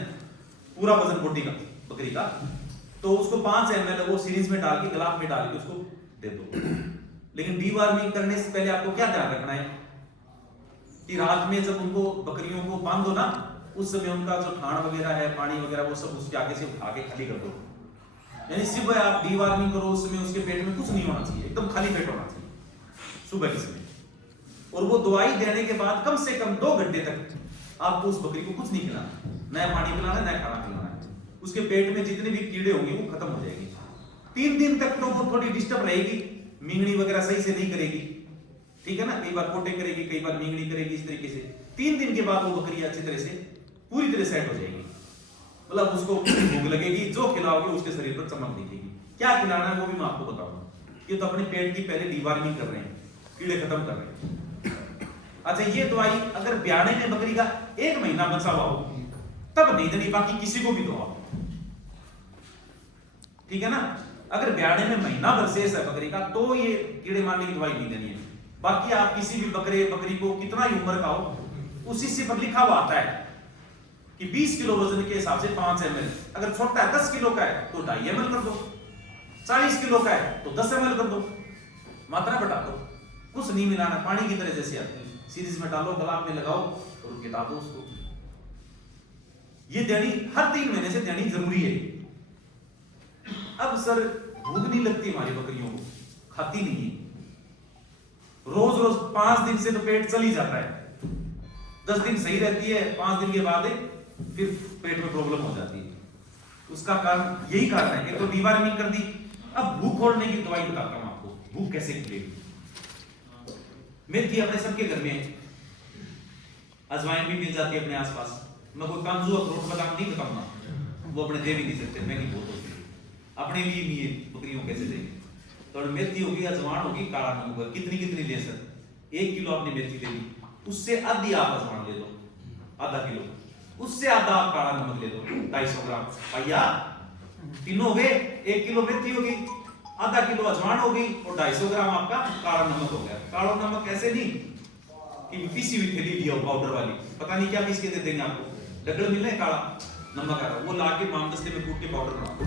पूरा वजन बॉडी का बकरी का, तो उसको 5 ml वो सीरीज में डाल के गिलास में डाल के उसको दे दो। लेकिन डीवार्मिंग करने से पहले आपको क्या ध्यान रखना है कि रात में जब उनको बकरियों को बांधो ना, उस समय उनका जो खाना वगैरह है, पानी वगैरह, वो सब उसके आगे से उठा के खाली कर दो। यानी सुबह आप डीवार्मिंग करो, उस समय उसके पेट में कुछ नहीं होना चाहिए, एकदम खाली पेट होना चाहिए सुबह के समय। और वो दवाई देने के बाद कम से कम 2 घंटे तक आपको उस बकरी को कुछ नहीं खिलाना, नया पानी पिलाना है, नया खाना खिलाना है। उसके पेट में जितने भी कीड़े होंगे वो खत्म हो जाएंगे। 3 दिन तक तो वो थोड़ी डिस्टर्ब रहेगी, मिंगनी वगैरह सही से नहीं करेगी, ठीक है ना, कई बार पोटे करेगी, कई बार मिंगनी करेगी, इस तरीके से। 3 दिन के बाद वो बकरी अच्छी तरह से पूरी तरह सेट हो जाएगी, मतलब उसको भूख लगेगी, जो खिलाओगे उसके शरीर पर चमक दिखेगी। क्या खिलाना है वो भी मैं आपको बताऊंगा। ये तो अपने पेट की पहले डीवार्मिंग कर रहे हैं, कीड़े खत्म कर रहे हैं। अच्छा, ये दवाई अगर ब्याने में बकरी का 1 महीना बचा हुआ हो तब नहीं देनी, बाकी किसी को भी दो आप, ठीक है ना। अगर ब्याने में महीना भर शेष है बकरी का तो ये कीड़े मारने की दवाई नहीं देनी है। बाकी आप किसी भी बकरी को कितना ही उम्र का हो, उसी से पर लिखा हुआ आता है कि 20 किलो वजन के हिसाब से 5 ml, अगर छोटा है 10 किलो का है तो 2.5 ml कर दो, 40 किलो का है तो 10 ml कर दो, मात्रा बढ़ा दो, कुछ नहीं मिलाना, पानी की तरह जैसे आती है, सीरीज में डालो, गलाब में लगाओ और गिरा दो उसको। ये देनी हर 3 महीने से देनी जरूरी है। अब सर भूख नहीं लगती हमारी बकरियों को, खाती नहीं है, रोज रोज 5 दिन से तो पेट चल ही जाता है, 10 दिन सही रहती है, 5 दिन के बाद फिर पेट में प्रॉब्लम हो जाती है। उसका कारण यही कारण है, एक तो डीवार्मिंग कर दी। अब भूख खोलने की दवाई बताता हूं आपको, भूख कैसे खुलेगी। मेथी अपने सबके घर में है, अजवाइन भी मिल जाती है अपने आसपास। मैं कोई कांजू अखरोट बादाम नहीं बताऊंगा, वो अपने दे भी नहीं सकते, महंगी बहुत होती है, अपने लिए नहीं है, बकरियों कैसे देंगे। तो मेथी होगी, अजवाइन होगी, काला नमक होगा, कितनी कितनी ले सकते। 1 किलो आपने मेथी ले ली, उससे आधी आप अजवाइन ले दो, आधा किलो, उससे आधा आप काला नमक ले दो, 250 ग्राम भैया, तीनों हो गए। 1 किलो मेथी होगी, आधा किलो अजवाइन होगी और 250 ग्राम आपका काला नमक हो गया। काला नमक ऐसे नहीं कि पीसी हुई थैली लिया हो पाउडर वाली, पता नहीं क्या पीस के दे देंगे आपको, डगड़ मिले काला नमक आ रहा, वो लाके मामदस्ते में कूट के पाउडर बना दो।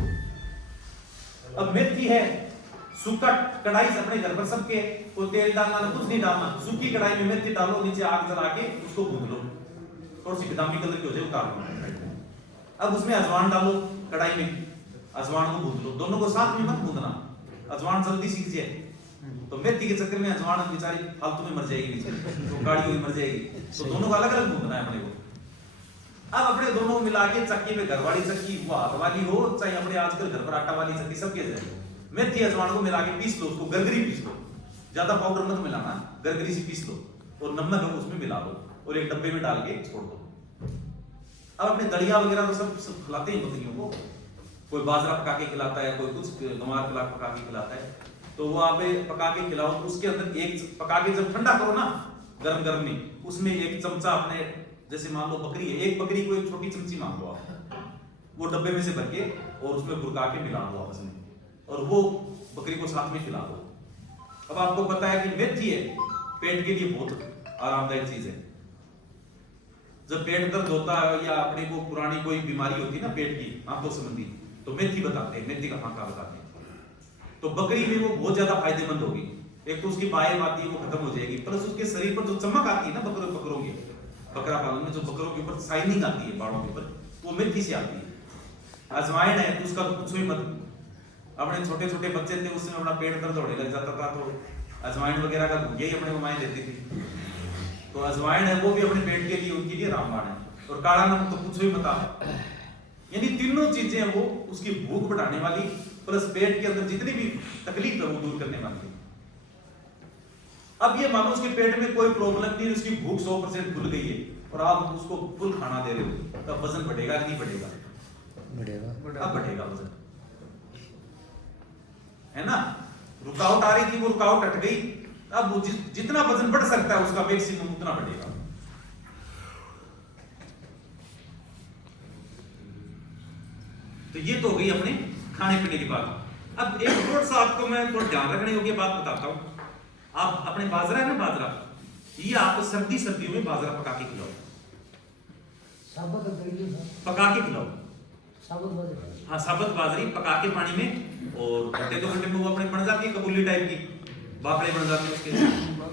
अब मेथी है, सूखा कढ़ाई से अपने घर पर सबके, कोई तेल डालना ना, कुछ नहीं डालना, सूखी कढ़ाई में मेथी डालो, नीचे आग जला के उसको भून लो, थोड़ी सी बादामी कलर की हो जाए, उतार लो। अब उसमें अजवाइन डालो कढ़ाई में, अजवाइन को भून लो, दोनों को साथ में मत भूनना, अजवाइन जल्दी सीख जाए। तो मेथी के चक्कर में अजवाइन बेचारी फालतू में मर जाएगी, नीचे तो गाड़ी हुई मर जाएगी, तो दोनों को अलग अलग भूनना है अपने को। अब अपने दोनों को मिला के चक्की में, घरवाली चक्की, वो हाथ वाली हो चाहे अपने आजकल घर पर आटा वाली चक्की, सबके जाए, मेथी अजवाइन को मिला के पीस लो, उसको गरगरी पीस लो, ज्यादा पाउडर मत मिलाना, गरगरी से पीस लो और नमक उसमें मिला लो और एक डब्बे में डाल के छोड़ दो। अब अपने दलिया वगैरह तो सब खिलाते हैं बकरियों को, कोई बाजरा पका के खिलाता है, कोई कुछ गंवार पका के खिलाता है, तो वो आप पका के खिलाओ, तो उसके अंदर एक पका के जब ठंडा करो ना गरम गरम में, उसमें 1 चमचा अपने जैसे मान लो बकरी है, एक बकरी को एक छोटी चमची मान लो आप, वो डब्बे में से भर के और उसमें गुड़का के मिला दो आपस में, और वो बकरी को साथ में खिला दो। अब आपको पता है कि मेथी है पेट के लिए बहुत आरामदायक चीज है। जब पेट दर्द होता है या अपने को पुरानी कोई बीमारी होती है ना पेट की, आंतों संबंधी, तो मेथी बताते हैं, मेथी का फांका बताते हैं। तो बकरी में वो बहुत ज्यादा फायदेमंद होगी। एक तो उसकी बाएं आती है वो खत्म हो जाएगी, प्लस उसके शरीर पर जो चमक आती है ना बकरों की, बकरा पालन में जो बकरों के ऊपर शाइनिंग आती है बाड़ों के ऊपर, वो मेथी से आती है। अजवाइन है तो उसका कुछ ही मत, अपने छोटे छोटे बच्चे थे उसमें अपना पेट दर्द होने लग जाता था तो अजवाइन वगैरह का यही अपने को माएं देती थी। तो अजवाइन है वो भी अपने पेट के लिए, उनके लिए रामबाण है। और काला नमक तो कुछ ही बता, यानी तीनों चीजें वो उसकी भूख बढ़ाने वाली, प्लस पेट के अंदर जितनी भी तकलीफ है वो दूर करने वाली। अब ये मानो उसके पेट में कोई प्रॉब्लम नहीं, उसकी भूख 100% खुल गई है और आप उसको फुल खाना दे रहे हो, तब वजन बढ़ेगा कि नहीं बढ़ेगा? बढ़ेगा। अब बढ़ेगा वजन, है ना। रुकावट आ रही थी वो रुकावट हट गई, अब वो जितना वजन बढ़ सकता है उसका मैक्सिमम उतना बढ़ेगा। तो ये तो हो गई अपने खाने पीने की बात। अब एक थोड़ा सा आपको मैं थोड़ा ध्यान रखने योग्य बात बताता हूं। आप अपने बाजरा है ना, बाजरा, ये आप सर्दियों में बाजरा पका के खिलाओ, पका के खिलाओ। हाँ, साबुत बाजरी पका के पानी में, और घंटे 2 घंटे में वो अपने बन जाती है कबूली टाइप की, बापड़े बन जाती है उसके।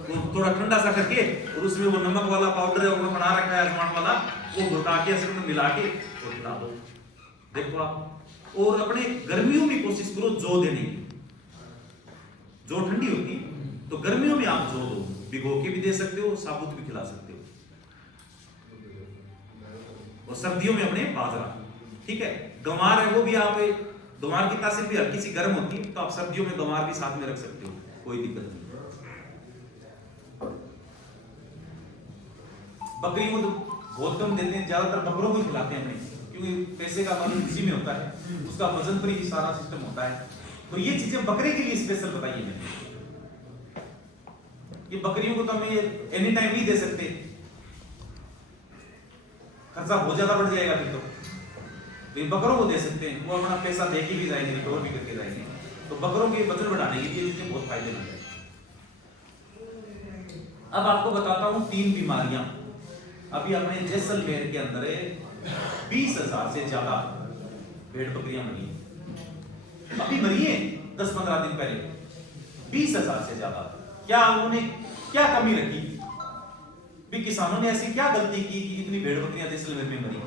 वो थोड़ा ठंडा सा करके और उसमें वो नमक वाला पाउडर है वो बना रखा है अजवाइन वाला, वो घुटा के उसमें मिला के और खिला दो, देखो आप। और अपने गर्मियों में कोशिश करो जौ देने की, जौ ठंडी होती तो गर्मियों में आप जौ दो, भिगो के भी दे सकते हो, साबुत भी खिला सकते हो। और सर्दियों में अपने बाजरा, ठीक है। गंवार है वो भी आप, गंवार की तासीर भी हल्की सी गर्म होती है तो आप सर्दियों में गंवार भी साथ में रख सकते हो, कोई दिक्कत नहीं। बकरी को तो बहुत कम देते हैं, ज्यादातर बकरों को खिलाते हैं अपने, क्योंकि पैसे का मालूम इसी में होता है, उसका वजन पर ही सारा सिस्टम होता है। तो ये चीजें बकरे के लिए स्पेशल बताइए मैंने। ये बकरियों को तो हम ये एनी टाइम नहीं दे सकते, खर्चा बहुत ज्यादा बढ़ जाएगा फिर तो ये बकरों को दे सकते हैं, वो अपना पैसा दे के भी जाएंगे, रिकवर भी करके जाएंगे। तो बकरों के वजन बढ़ाने के लिए चीजें बहुत फायदेमंद है। अब आपको बताता हूं 3 बीमारियां अभी अपने जैसलमेर के अंदर 20,000 से ज्यादा भेड़ बकरियां मरी हैं, अभी मरी है 10-15 दिन पहले 20,000 से ज्यादा। क्या उन्होंने क्या कमी रखी भी, किसानों ने ऐसी क्या गलती की कि इतनी भेड़ बकरियां जैसलमेर में मरी?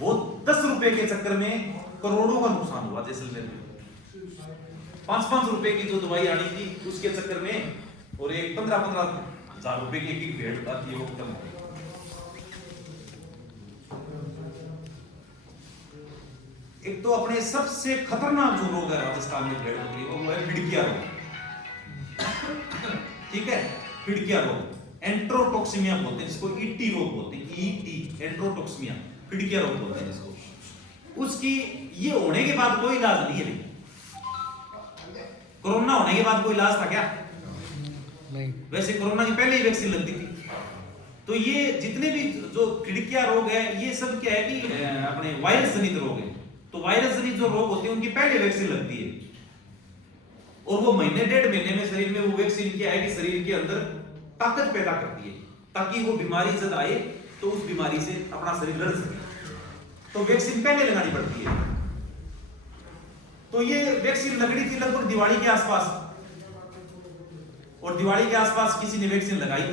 वो 10 रुपए के चक्कर में करोड़ों का नुकसान हुआ जैसलमेर में। 5-5 रुपए की जो दवाई आनी थी उसके चक्कर में, और एक 15-15 रुपए की एक भेड़ आती है वो खत्म हो गई। एक तो अपने सबसे खतरनाक जो रोग है राजस्थान में भेड़ बकरी वो है फिड़किया रोग, ठीक है। फिड़किया रोग, एंट्रोटॉक्सिमिया बोलते हैं जिसको, ईटी रोग बोलते हैं, ईटी एंट्रोटॉक्सिमिया, फिड़किया रोग बोलते हैं जिसको। उसकी ये होने के बाद कोई इलाज नहीं है। कोरोना होने के बाद कोई इलाज था क्या? नहीं। वैसे कोरोना की पहले ही वैक्सीन लगती थी। तो ये जितने भी जो फिड़किया रोग है ये सब क्या है कि अपने वायरस जनित रोग है। तो वायरस जनित जो रोग होते हैं उनकी पहले वैक्सीन लगती है, और वो महीने 1.5 महीने में शरीर में वो वैक्सीन क्या है कि शरीर के अंदर ताकत पैदा करती है, ताकि वो बीमारी जब आए तो उस बीमारी से अपना शरीर लड़ सके। तो वैक्सीन पहले लगानी पड़ती है। तो ये वैक्सीन लगनी थी लगभग दिवाली के आसपास, और दिवाली के आसपास किसी ने वैक्सीन लगाई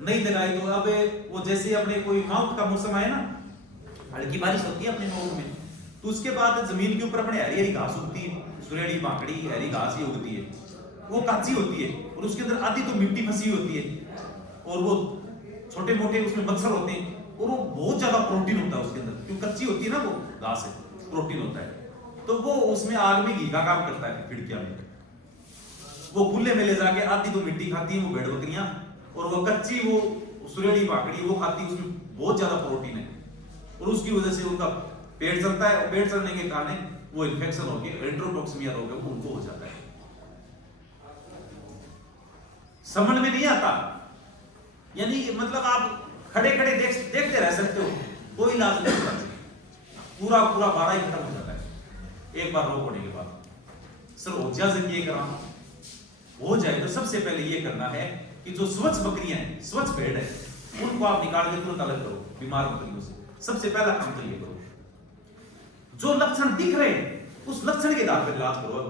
नहीं लगाई। तो अब वो जैसे अपने कोई माउथ का मौसम आए ना, हल्की बारिश होती है अपने माउथ में, तो उसके बाद जमीन के ऊपर अपने हरी हरी घास उगती है, सुरेड़ी बाकड़ी हरी घास ही उगती है, वो कच्ची होती है, और उसके अंदर आधी तो मिट्टी फंसी होती है, और वो छोटे मोटे उसमें मच्छर होते हैं, और वो बहुत ज्यादा प्रोटीन होता है उसके अंदर, क्योंकि कच्ची होती है ना वो घास है, प्रोटीन होता है। तो वो उसमें आग में घी का काम करता है फिड़किया में। वो खुले में ले जाके आधी तो मिट्टी खाती है वो भेड़ बकरियां, और वो कच्ची वो सुरेड़ी बाकड़ी वो खाती है, उसमें बहुत ज्यादा प्रोटीन है, और उसकी वजह से उनका पेट चलता है, और पेट चलने के कारण वो इन्फेक्शन होकर एंट्रोटॉक्सिमिया रोग है वो उनको हो जाता है। समझ में नहीं आता यानी मतलब आप खड़े खड़े देखते रह सकते हो, कोई इलाज नहीं होता, पूरा बाड़ा ही खत्म हो जाता है एक बार रोग होने के बाद। सर ऊर्जा से ये कराना हो जाए तो सबसे पहले ये करना है कि जो स्वच्छ बकरियां हैं, स्वच्छ भेड़ है, उनको आप निकाल के तुरंत अलग करो बीमार बकरियों से। सबसे पहला काम तो ये करो। जो लक्षण दिख रहे हैं उस लक्षण के आधार पर इलाज करो।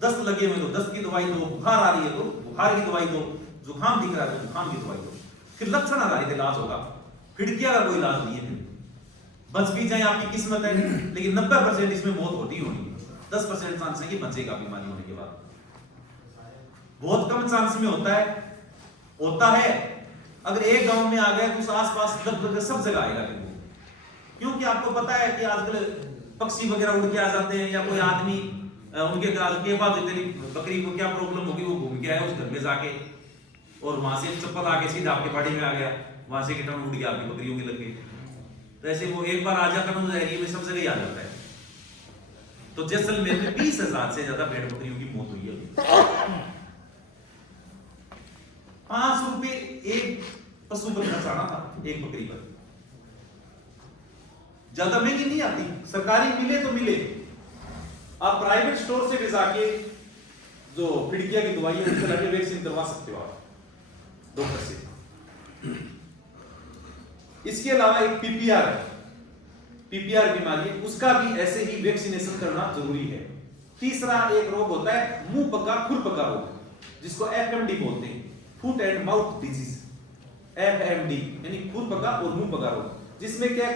दस्त लगे हुए तो दस्त की दवाई दो, बुखार आ रही है तो बुखार की दवाई दो, जुकाम दिख रहा है तो जुकाम की दवाई दो, फिर लक्षण आधारित इलाज होगा। खिड़कियां का कोई इलाज नहीं है। बच भी जाए आपकी किस्मत है, लेकिन 90% इसमें मौत होती होगी, 10% चांस है कि बचेगा बीमारी होने के बाद। बहुत कम चांस में होता है। अगर एक गांव में आ गया तो उस आसपास सब जगह आएगा। क्योंकि आपको पता है कि आजकल पक्षी वगैरह उड़ के आ जाते हैं, या कोई आदमी उनके बाद इतनी बकरी को क्या प्रॉब्लम होगी, वो घूम के आया उस घर में जाके और वहां से चप्पल आके सीधा आपके बाड़ी में आ गया, वहां से कीटाणु उड़ गया आपकी बकरियों के लग गए। तो ऐसे वो एक बार आ जाता है एरिया में सब जगह ही आ जाता है। तो जैसलमेर में 20,000 से ज्यादा भेड़ बकरियों की मौत हुई है। 5 रुपए एक पशु पर खर्चाना था एक बकरी पर। ज्यादा महंगी नहीं आती, सरकारी मिले तो मिले। आप प्राइवेट स्टोर से भी जाके जो खिड़कियां की दवाई है उससे लगे वैक्सीन करवा सकते हो आप डॉक्टर से। इसके अलावा एक पीपीआर है, पीपीआर बीमारी है, उसका भी ऐसे ही वैक्सीनेशन करना जरूरी है। तीसरा एक रोग होता है मुंह पका खुर पका रोग, जिसको एफएमडी बोलते हैं, foot and mouth disease. FMD यानी खुर पका और मुंह पका रोग, जिसमें क्या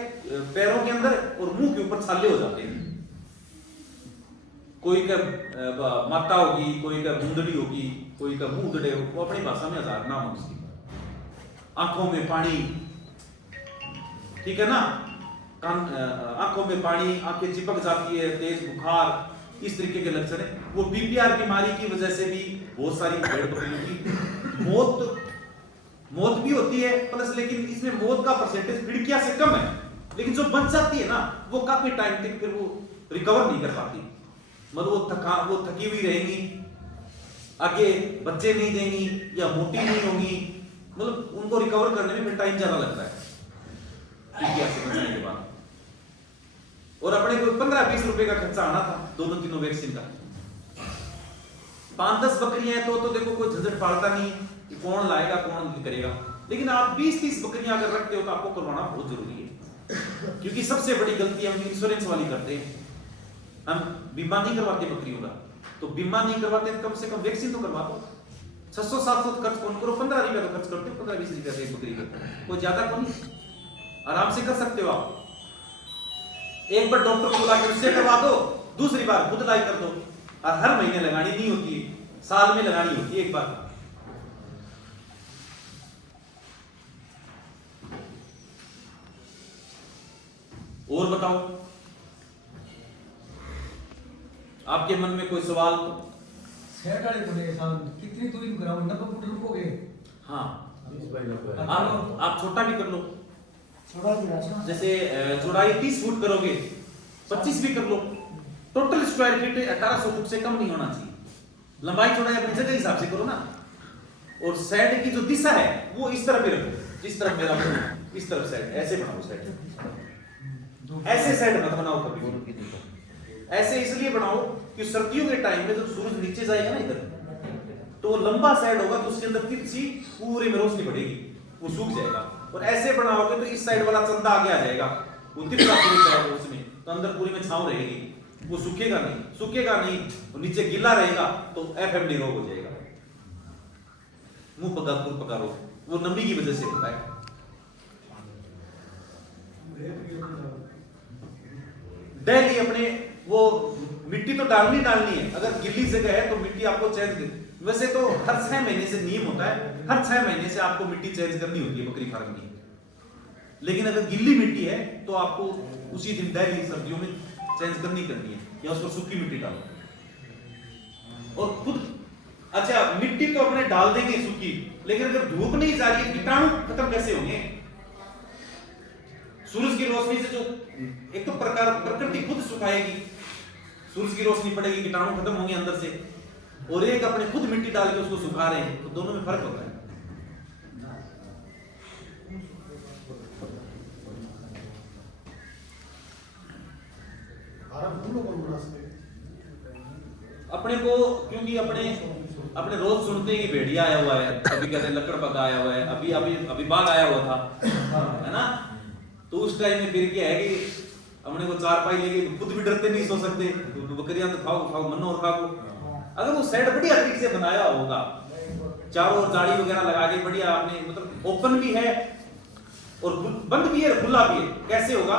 पैरों के अंदर और मुंह के ऊपर छाले हो जाते हैं। कोई का माता होगी, कोई का मुंदड़ी होगी, कोई का मुंह उधड़े, वो अपनी भाषा में 1000 नाम है उसकी। आंखों में पानी, ठीक है ना, आंखों में पानी, आंखें चिपक जाती है, तेज बुखार, इस तरीके के लक्षण है। वो पीपीआर बीमारी की वजह से भी बहुत सारी भेड़ बकरियों की मौत भी होती है प्लस, लेकिन इसमें मौत का परसेंटेज खिड़कियां से कम है। लेकिन जो बच जाती है ना, वो काफी टाइम तक फिर वो रिकवर नहीं कर पाती, मतलब वो थकी हुई रहेंगी, आगे बच्चे नहीं देंगी या मोटी नहीं होंगी, मतलब उनको रिकवर करने में फिर टाइम ज्यादा लगता है खिड़कियां से बचने के बाद। और अपने को 15-20 रुपए का खर्चा आना था दोनों तीनों वैक्सीन का। 5-10 बकरियां हैं तो देखो कोई झंझट पालता नहीं कि कौन लाएगा कौन करेगा। लेकिन आप 20-30 बकरियां अगर रखते हो तो आपको करवाना बहुत जरूरी है, क्योंकि सबसे बड़ी गलती हम इंश्योरेंस वाली करते हैं। हम बीमा नहीं करवाते बकरियों का, तो बीमा नहीं करवाते तो कम से कम वैक्सीन तो करवा दो। 600-700 खर्च कौन करो, 15 रुपया तो खर्च करते हो, 15-20 रुपया एक बकरी का, कोई ज्यादा को नहीं, आराम से कर सकते हो आप। एक बार डॉक्टर को बुला के उससे करवा दो, दूसरी बार खुद लाई कर दो, और हर महीने लगानी नहीं होती है, साल में लगानी होती है एक बार। और बताओ, आपके मन में कोई सवाल? कितनी दूरी में कराऊं? 90 फुट रुकोगे? हाँ, आप छोटा भी कर लो, जैसे चौड़ाई 30 फुट करोगे, 25 भी कर लो। टोटल स्क्वायर फीट 1800 फुट से कम नहीं होना चाहिए। लंबाई चौड़ाई अपनी जगह हिसाब से करो ना। और साइड की जो दिशा है वो इस तरफ ही रखो, इस तरफ मेरा इस तरफ साइड, ऐसे बनाओ साइड, ऐसे साइड मत बनाओ कभी। ऐसे इसलिए बनाओ कि सर्दियों के टाइम में जब सूरज नीचे जाएगा ना इधर, तो वो लंबा साइड होगा तो उसके अंदर तिरछी पूरे में रोशनी पड़ेगी, वो सूख जाएगा। और ऐसे बनाओगे तो इस साइड वाला चंदा आगे आ जाएगा, वो तिरछा सूरज जाएगा उसमें, तो अंदर पूरी में छांव रहेगी, वो सूखेगा नहीं, और नीचे गीला रहेगा तो एफएमडी रोग हो जाएगा, मुंह पका खुर पका रोग, वो नमी की वजह से होता है। डेली अपने वो मिट्टी तो डालनी है, अगर गिल्ली जगह है तो मिट्टी आपको चेंज, वैसे तो हर 6 महीने से नियम होता है, हर 6 महीने से आपको मिट्टी चेंज करनी होती है बकरी फार्म की। लेकिन अगर गिल्ली मिट्टी है तो आपको उसी दिन डेली सर्दियों में चेंज करनी है, या उसको सूखी मिट्टी डालो। और खुद अच्छा मिट्टी तो अपने डाल देंगे सूखी, लेकिन अगर धूप नहीं जा रही है कीटाणु खत्म कैसे होंगे? सूरज की रोशनी से जो एक तो प्रकृति खुद सुखाएगी, सूरज की रोशनी पड़ेगी, कीटाणु खत्म होंगे अंदर से, और एक अपने खुद मिट्टी डाल के उसको सुखा रहे हैं, तो दोनों में फर्क होता है। फार्म हम लोग बना सकते हैं। अपने को क्योंकि अपने रोज सुनते हैं कि भेड़िया आया हुआ है, कभी कहते हैं लकड़बग्गा आया हुआ है, अभी अभी अभी बाघ आया हुआ था, है ना। तो उस टाइम में फिर क्या है कि अपने को चारपाई लेके खुद भी डरते नहीं सो सकते, बकरियां तो खाओ खाओ मनो और खाओ। अगर वो सेट बढ़िया तरीके से बनाया होगा, चारों ओर जाली वगैरह लगा के बढ़िया, आपने मतलब ओपन भी है और बंद भी है, खुला भी है, कैसे होगा?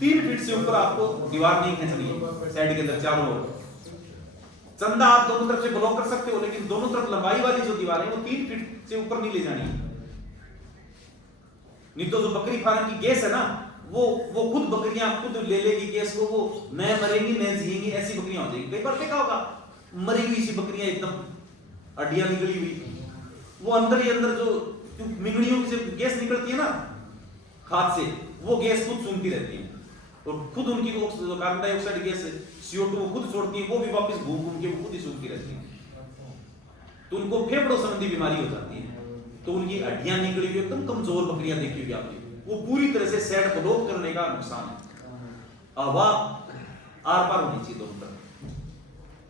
3 फीट से ऊपर आपको दीवार नहीं खींचनी है साइड के अंदर चारों ओर। चंदा आप दोनों तरफ से ब्लॉक कर सकते हो, लेकिन दोनों तरफ लंबाई वाली जो दीवार है वो 3 फीट से ऊपर नहीं ले जानी है। नहीं तो जो बकरी फार्म की गैस है ना, वो खुद बकरियां खुद ले लेगी गैस को, वो न मरेंगी न जिएंगी, ऐसी बकरियां हो जाएंगी। कई बार देखा होगा मरी हुई सी बकरियां एकदम हड्डियां निकली हुई, वो अंदर ही अंदर जो मिंगड़ियों से गैस निकलती है ना खाद से, वो गैस खुद सूंघती रहती है और खुद उनकी जो कार्बन डाइऑक्साइड गैस CO2 वो खुद छोड़ती है, वो भी वापस घूम घूम के वो खुद ही सूंघती रहती है। तो उनको फेफड़ों संबंधी बीमारी हो जाती है, तो उनकी हड्डियां निकली हुई एकदम कमजोर बकरियां देखी होगी आपने, वो पूरी तरह से सेट ब्लॉक करने का नुकसान है। हवा आर पार होनी चाहिए दोनों तरफ।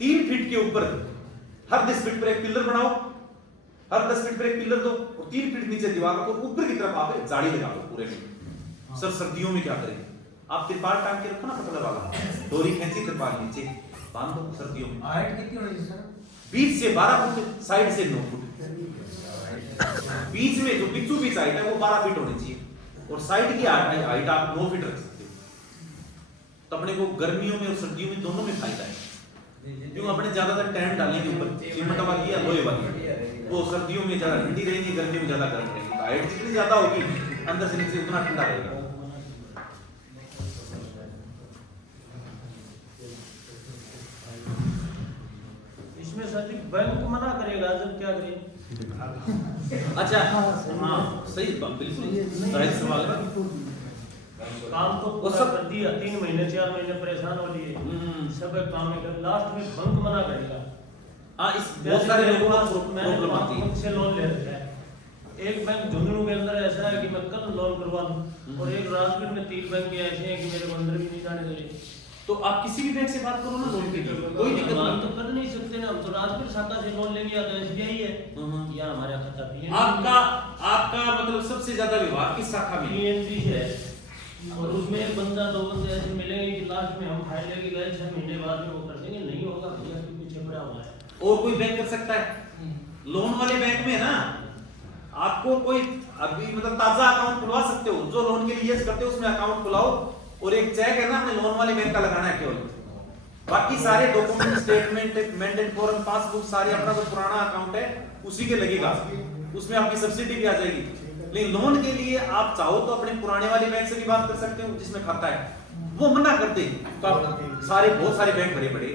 3 फीट के ऊपर हर 10 फीट पर एक पिलर बनाओ, हर 10 फीट पर एक पिलर दो और 3 फीट नीचे दीवार रखो, ऊपर की तरफ आप जाली लगा दो पूरे में। सर सर्दियों में क्या करें, आप तिरपाल टांग के रखो ना पतला वाला, डोरी खींची तिरपाल नीचे बांध दो सर्दियों में। हाइट कितनी होनी चाहिए सर? बीच से 12 फुट, साइड से 9 फुट। बीच में जो बीचों बीच हाइट है वो 12 फीट होनी चाहिए और साइड की हाइट आप 9 फीट रख सकते हो। तो अपने को गर्मियों में और सर्दियों में दोनों में फायदा है। क्यों अपने ज्यादातर टेंट डालेंगे ऊपर, सीमेंट वाली या लोहे वाली, वो सर्दियों में ज्यादा ठंडी रहेगी, गर्मियों में ज्यादा गर्म रहेगी। हाइट जितनी ज्यादा होगी अंदर से नीचे उतना ठंडा रहेगा। इसमें सर जी बैंक मना करेगा जब क्या करें? अच्छा हाँ सही बात, बिल्कुल राइट सवाल है। काम तो वो पूरा सब- कर दिया, 3 महीने 4 महीने परेशान हो लिए, सब काम में कर, लास्ट में बैंक मना करेगा। हाँ इस बहुत सारे लोगों को मैंने प्रॉब्लम आती है। 5 से लोन ले रखा है। एक बैंक झुंझुनू के अंदर ऐसा है कि मैं कल लोन करवा दूं, और एक राजगीर में 3 बैंक ऐसे हैं कि मेरे को अंदर भी नहीं जाने दे रहे। तो आप किसी भी बैंक से बात करो ना लोन के लिए, कोई दिक्कत हम नहीं। तो कर नहीं सकते ना, हम तो राजगीर शाखा से लोन लेंगे या तो SBI है या हमारे खाता PNB आपका मतलब सबसे ज्यादा व्यवहार किस शाखा में है? PNB है, और उसमें एक बंदा 2 बंदे ऐसे मिलेंगे कि लास्ट में हम फाइल लेके गए 6 महीने बाद में वो कर देंगे, नहीं होगा भैया के पीछे पड़ा हुआ है। और कोई बैंक कर सकता है? लोन वाले बैंक में ना आपको कोई अभी मतलब ताजा अकाउंट खुलवा सकते हो, जो लोन के लिए यस करते हो उसमें अकाउंट खुलाओ, और एक चेक है ना अपने लोन वाले बैंक का लगाना है केवल। बाकी सारे document, statement, maintain form, passbook सारे अपना जो पुराना अकाउंट है उसी के लगेगा, उसमें आपकी सब्सिडी भी आ जाएगी। लेकिन लोन के लिए आप चाहो तो अपने पुराने वाले बैंक से भी बात कर सकते हो जिसमें खाता है, वो मना करते तो आप बहुत सारे बैंक भरे पड़े,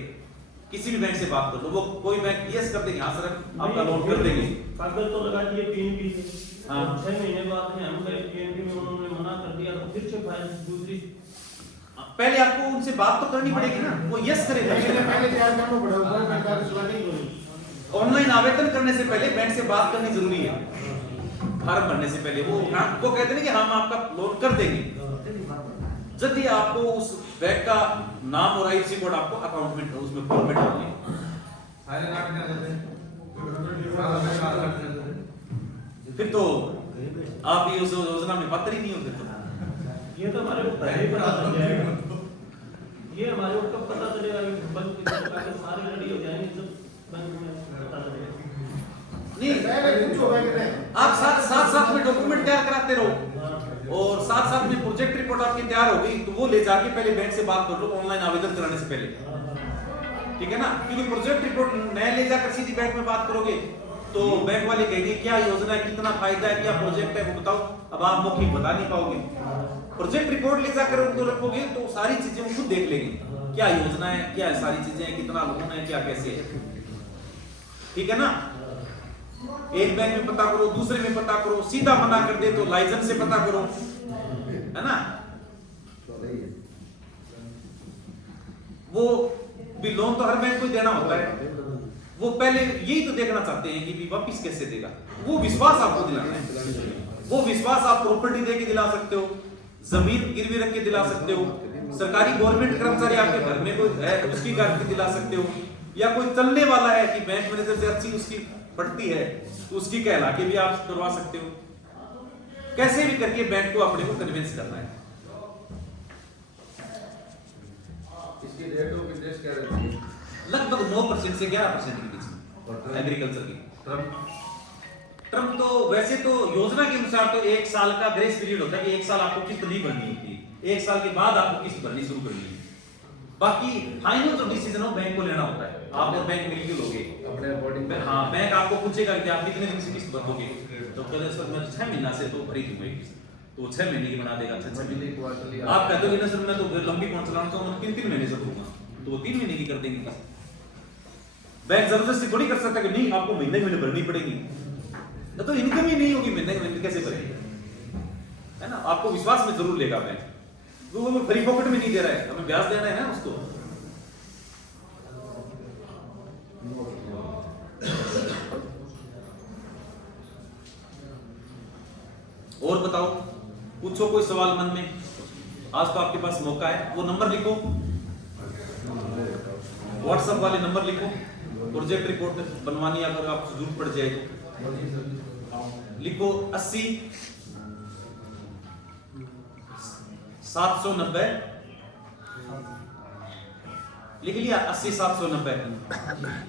किसी भी बैंक से बात कर लो, वो कोई बैंक यस कर देंगे, हाँ सर आपका लोन कर देंगे। कागज तो लगा दिए PNB से, हाँ। 6 महीने बाद में हम गए PNB में, उन्होंने मना कर दिया, तो फिर से फाइल दूसरी। पहले आपको उनसे बात तो करनी पड़ेगी ना, वो यस करेगा। पहले तैयार करना पड़ेगा, कोई बैंक का सुना नहीं करेगी। ऑनलाइन आवेदन करने से पहले बैंक से बात करनी जरूरी है, फॉर्म भरने से पहले वो कहते हैं कि हम आपका लोन कर देंगे, यदि आपको उस बैंक का नाम और IFSC कोड आपको अकाउंट में उसमें फॉर्मेट करनी है। सारे नाम क्या देते हैं? फिर तो आप ये उस योजना में पात्र ही नहीं होते। तो ये तो हमारे को पहले ही पता चल जाएगा, ये हमारे को कब पता चलेगा कि बैंक की तरफ से सारे रेडी हो जाएंगे जब बैंक में पता चलेगा। नहीं पहले पूछो बैंक ने। आप साथ में डॉक्यूमेंट तैयार कराते रहो, और साथ में प्रोजेक्ट रिपोर्ट आपकी तैयार हो गई तो वो ले जाके पहले बैंक से बात कर लो ऑनलाइन आवेदन कराने से पहले, ठीक है ना। क्योंकि प्रोजेक्ट रिपोर्ट नए ले जाकर सीधी बैंक में बात करोगे तो बैंक वाले कहेंगे क्या योजना है, कितना फायदा है, क्या प्रोजेक्ट है वो बताओ, अब आप मौखिक बता नहीं पाओगे। प्रोजेक्ट रिपोर्ट ले जाकर उनको रखोगे तो सारी चीजें वो खुद देख लेंगे, क्या योजना है, क्या है, सारी चीजें हैं, कितना लोन है, क्या कैसे है, ठीक है ना। एक बैंक में पता करो, दूसरे में पता करो, सीधा मना कर दे तो लाइसेंस से पता करो, है ना। वो भी लोन तो हर बैंक को ही देना होता है, वो पहले यही तो देखना चाहते हैं कि भी वापिस कैसे देगा, वो विश्वास आपको दिलाना है। वो विश्वास आप प्रॉपर्टी दे के दिला सकते हो, जमीन गिरवी रख के दिला सकते हो, सरकारी गवर्नमेंट कर्मचारी आपके घर में कोई है उसकी गारंटी दिला सकते हो, या कोई चलने वाला है कि बैंक मैनेजर से अच्छी उसकी बढ़ती है तो उसकी कहला के भी आप करवा सकते हो। कैसे भी करके बैंक को अपने को कन्विंस करना है। इसकी रेट ऑफ इंटरेस्ट क्या रहती है? लगभग 9% से 11% के बीच में एग्रीकल्चर की टर्म। तो वैसे तो योजना के अनुसार तो 1 साल का ग्रेस पीरियड होता है कि 1 साल आपको किस्त नहीं भरनी होती है, 1 साल के बाद आपको किस्त भरनी शुरू करनी है। बाकी फाइनल जो डिसीजन हो बैंक को लेना होता है, आप और बैंक मिलकर लोगे अपने अकॉर्डिंग। हाँ, बैंक आपको पूछेगा कि आप कितने दिन से किस्त भरोगे, तो कहते सर मैं 6 महीना से तो भरी दूंगा किस्त, तो 6 महीने की बना देगा। 6 महीने क्वार्टरली आप कहते हो ना सर मैं तो लंबी कौन चलाना चाहूँ, 3-3 महीने से भरूंगा, तो वो 3 महीने की कर देंगे किस्त। बैंक जबरदस्ती थोड़ी कर सकता है कि नहीं आपको महीने महीने भरनी पड़ेगी, तो इनकम ही नहीं होगी, महीने महीने कैसे भरेंगे, है ना। आपको विश्वास में जरूर लेगा बैंक, वो फ्री पॉकेट में नहीं दे रहा है, हमें ब्याज देना है ना उसको। और बताओ, पूछो कोई सवाल मन में, आज तो आपके पास मौका है। वो नंबर लिखो, व्हाट्सएप वाले नंबर लिखो, प्रोजेक्ट रिपोर्ट बनवानी अगर आपको जरूरत पड़ जाए तो लिखो 80 790, लिख लिया 80 790।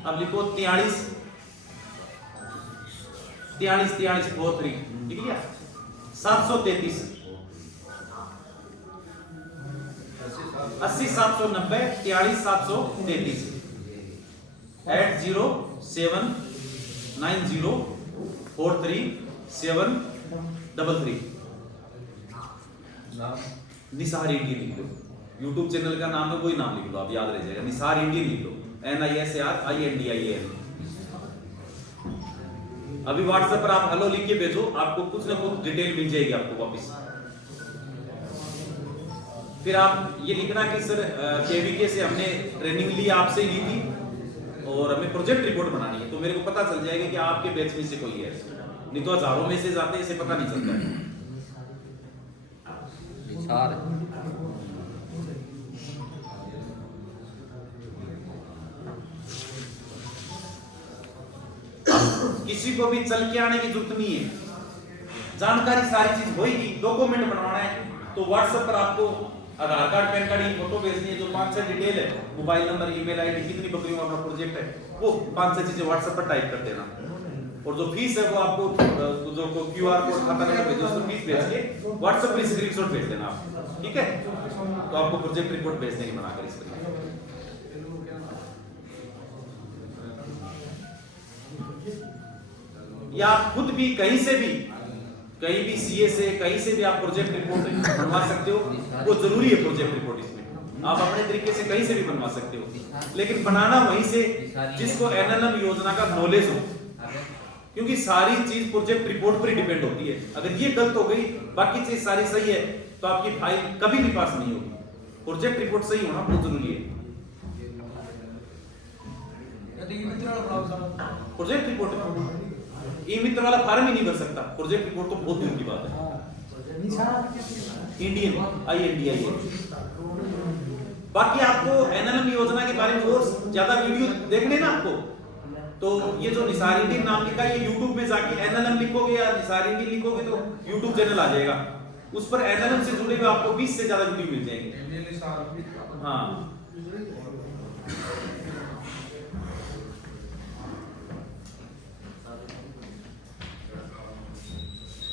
अब लिखो 43 43 लिख लिया 733 80 790 43 733 80790437333। निसार इंडियन लिख लो, यूट्यूब चैनल का नाम है, कोई नाम लिख लो, आप याद रह जाएगा। निसार इंडियन लिख लो, NISARINDIAN। अभी व्हाट्सएप पर आप हेलो लिख के भेजो, आपको कुछ ना कुछ डिटेल मिल जाएगी आपको वापस। फिर आप ये लिखना कि सर KVK से हमने ट्रेनिंग ली, आपसे ली थी और हमें प्रोजेक्ट रिपोर्ट बनानी है, तो मेरे को पता चल जाएगा कि आपके बैच में से कोई है, नहीं तो हजारों मैसेज आते हैं, इसे पता नहीं चलता है। किसी को भी चल के आने की जरूरत नहीं है, जानकारी सारी चीज होगी। डॉक्यूमेंट बनवाना है तो व्हाट्सएप पर आपको आधार कार्ड, पैन कार्ड की फोटो भेजनी है, जो 5-6 डिटेल है, मोबाइल नंबर, ईमेल आईडी, कितनी बकरियों का प्रोजेक्ट है, वो 5-6 चीजें व्हाट्सएप पर टाइप कर देना। और जो फीस है वो आपको जो QR कोड खाता नंबर भेजो, उसको फीस भेज के व्हाट्सएप पर स्क्रीनशॉट भेज देना आप, ठीक है। तो आपको प्रोजेक्ट रिपोर्ट भेज देंगे बनाकर इस तरीके। या आप खुद भी कहीं भी CA से कहीं से भी आप प्रोजेक्ट रिपोर्ट बनवा सकते हो, वो जरूरी है प्रोजेक्ट रिपोर्ट। इसमें आप अपने तरीके से कहीं से भी बनवा सकते हो, लेकिन बनाना वहीं से जिसको NLM योजना का नॉलेज हो, क्योंकि सारी चीज प्रोजेक्ट रिपोर्ट पर ही डिपेंड होती है। अगर ये गलत हो गई, बाकी चीज सारी सही है, तो आपकी फाइल कभी भी पास नहीं होगी। प्रोजेक्ट रिपोर्ट सही होना बहुत जरूरी है। प्रोजेक्ट रिपोर्ट ई-मित्र वाला फॉर्म ही नहीं भर सकता, प्रोजेक्ट रिपोर्ट तो बहुत दूर की बात है। Indian INDIAN। बाकी आपको NLM योजना के बारे में और ज्यादा वीडियो देखने ना आपको, तो ये जो निसार इंडियन नाम लिखा है, ये YouTube में जाके NLM लिखोगे या निसार इंडियन लिखोगे तो YouTube चैनल आ जाएगा, उस पर NLM से जुड़े हुए आपको 20 से ज्यादा वीडियो मिल जाएंगे। हाँ,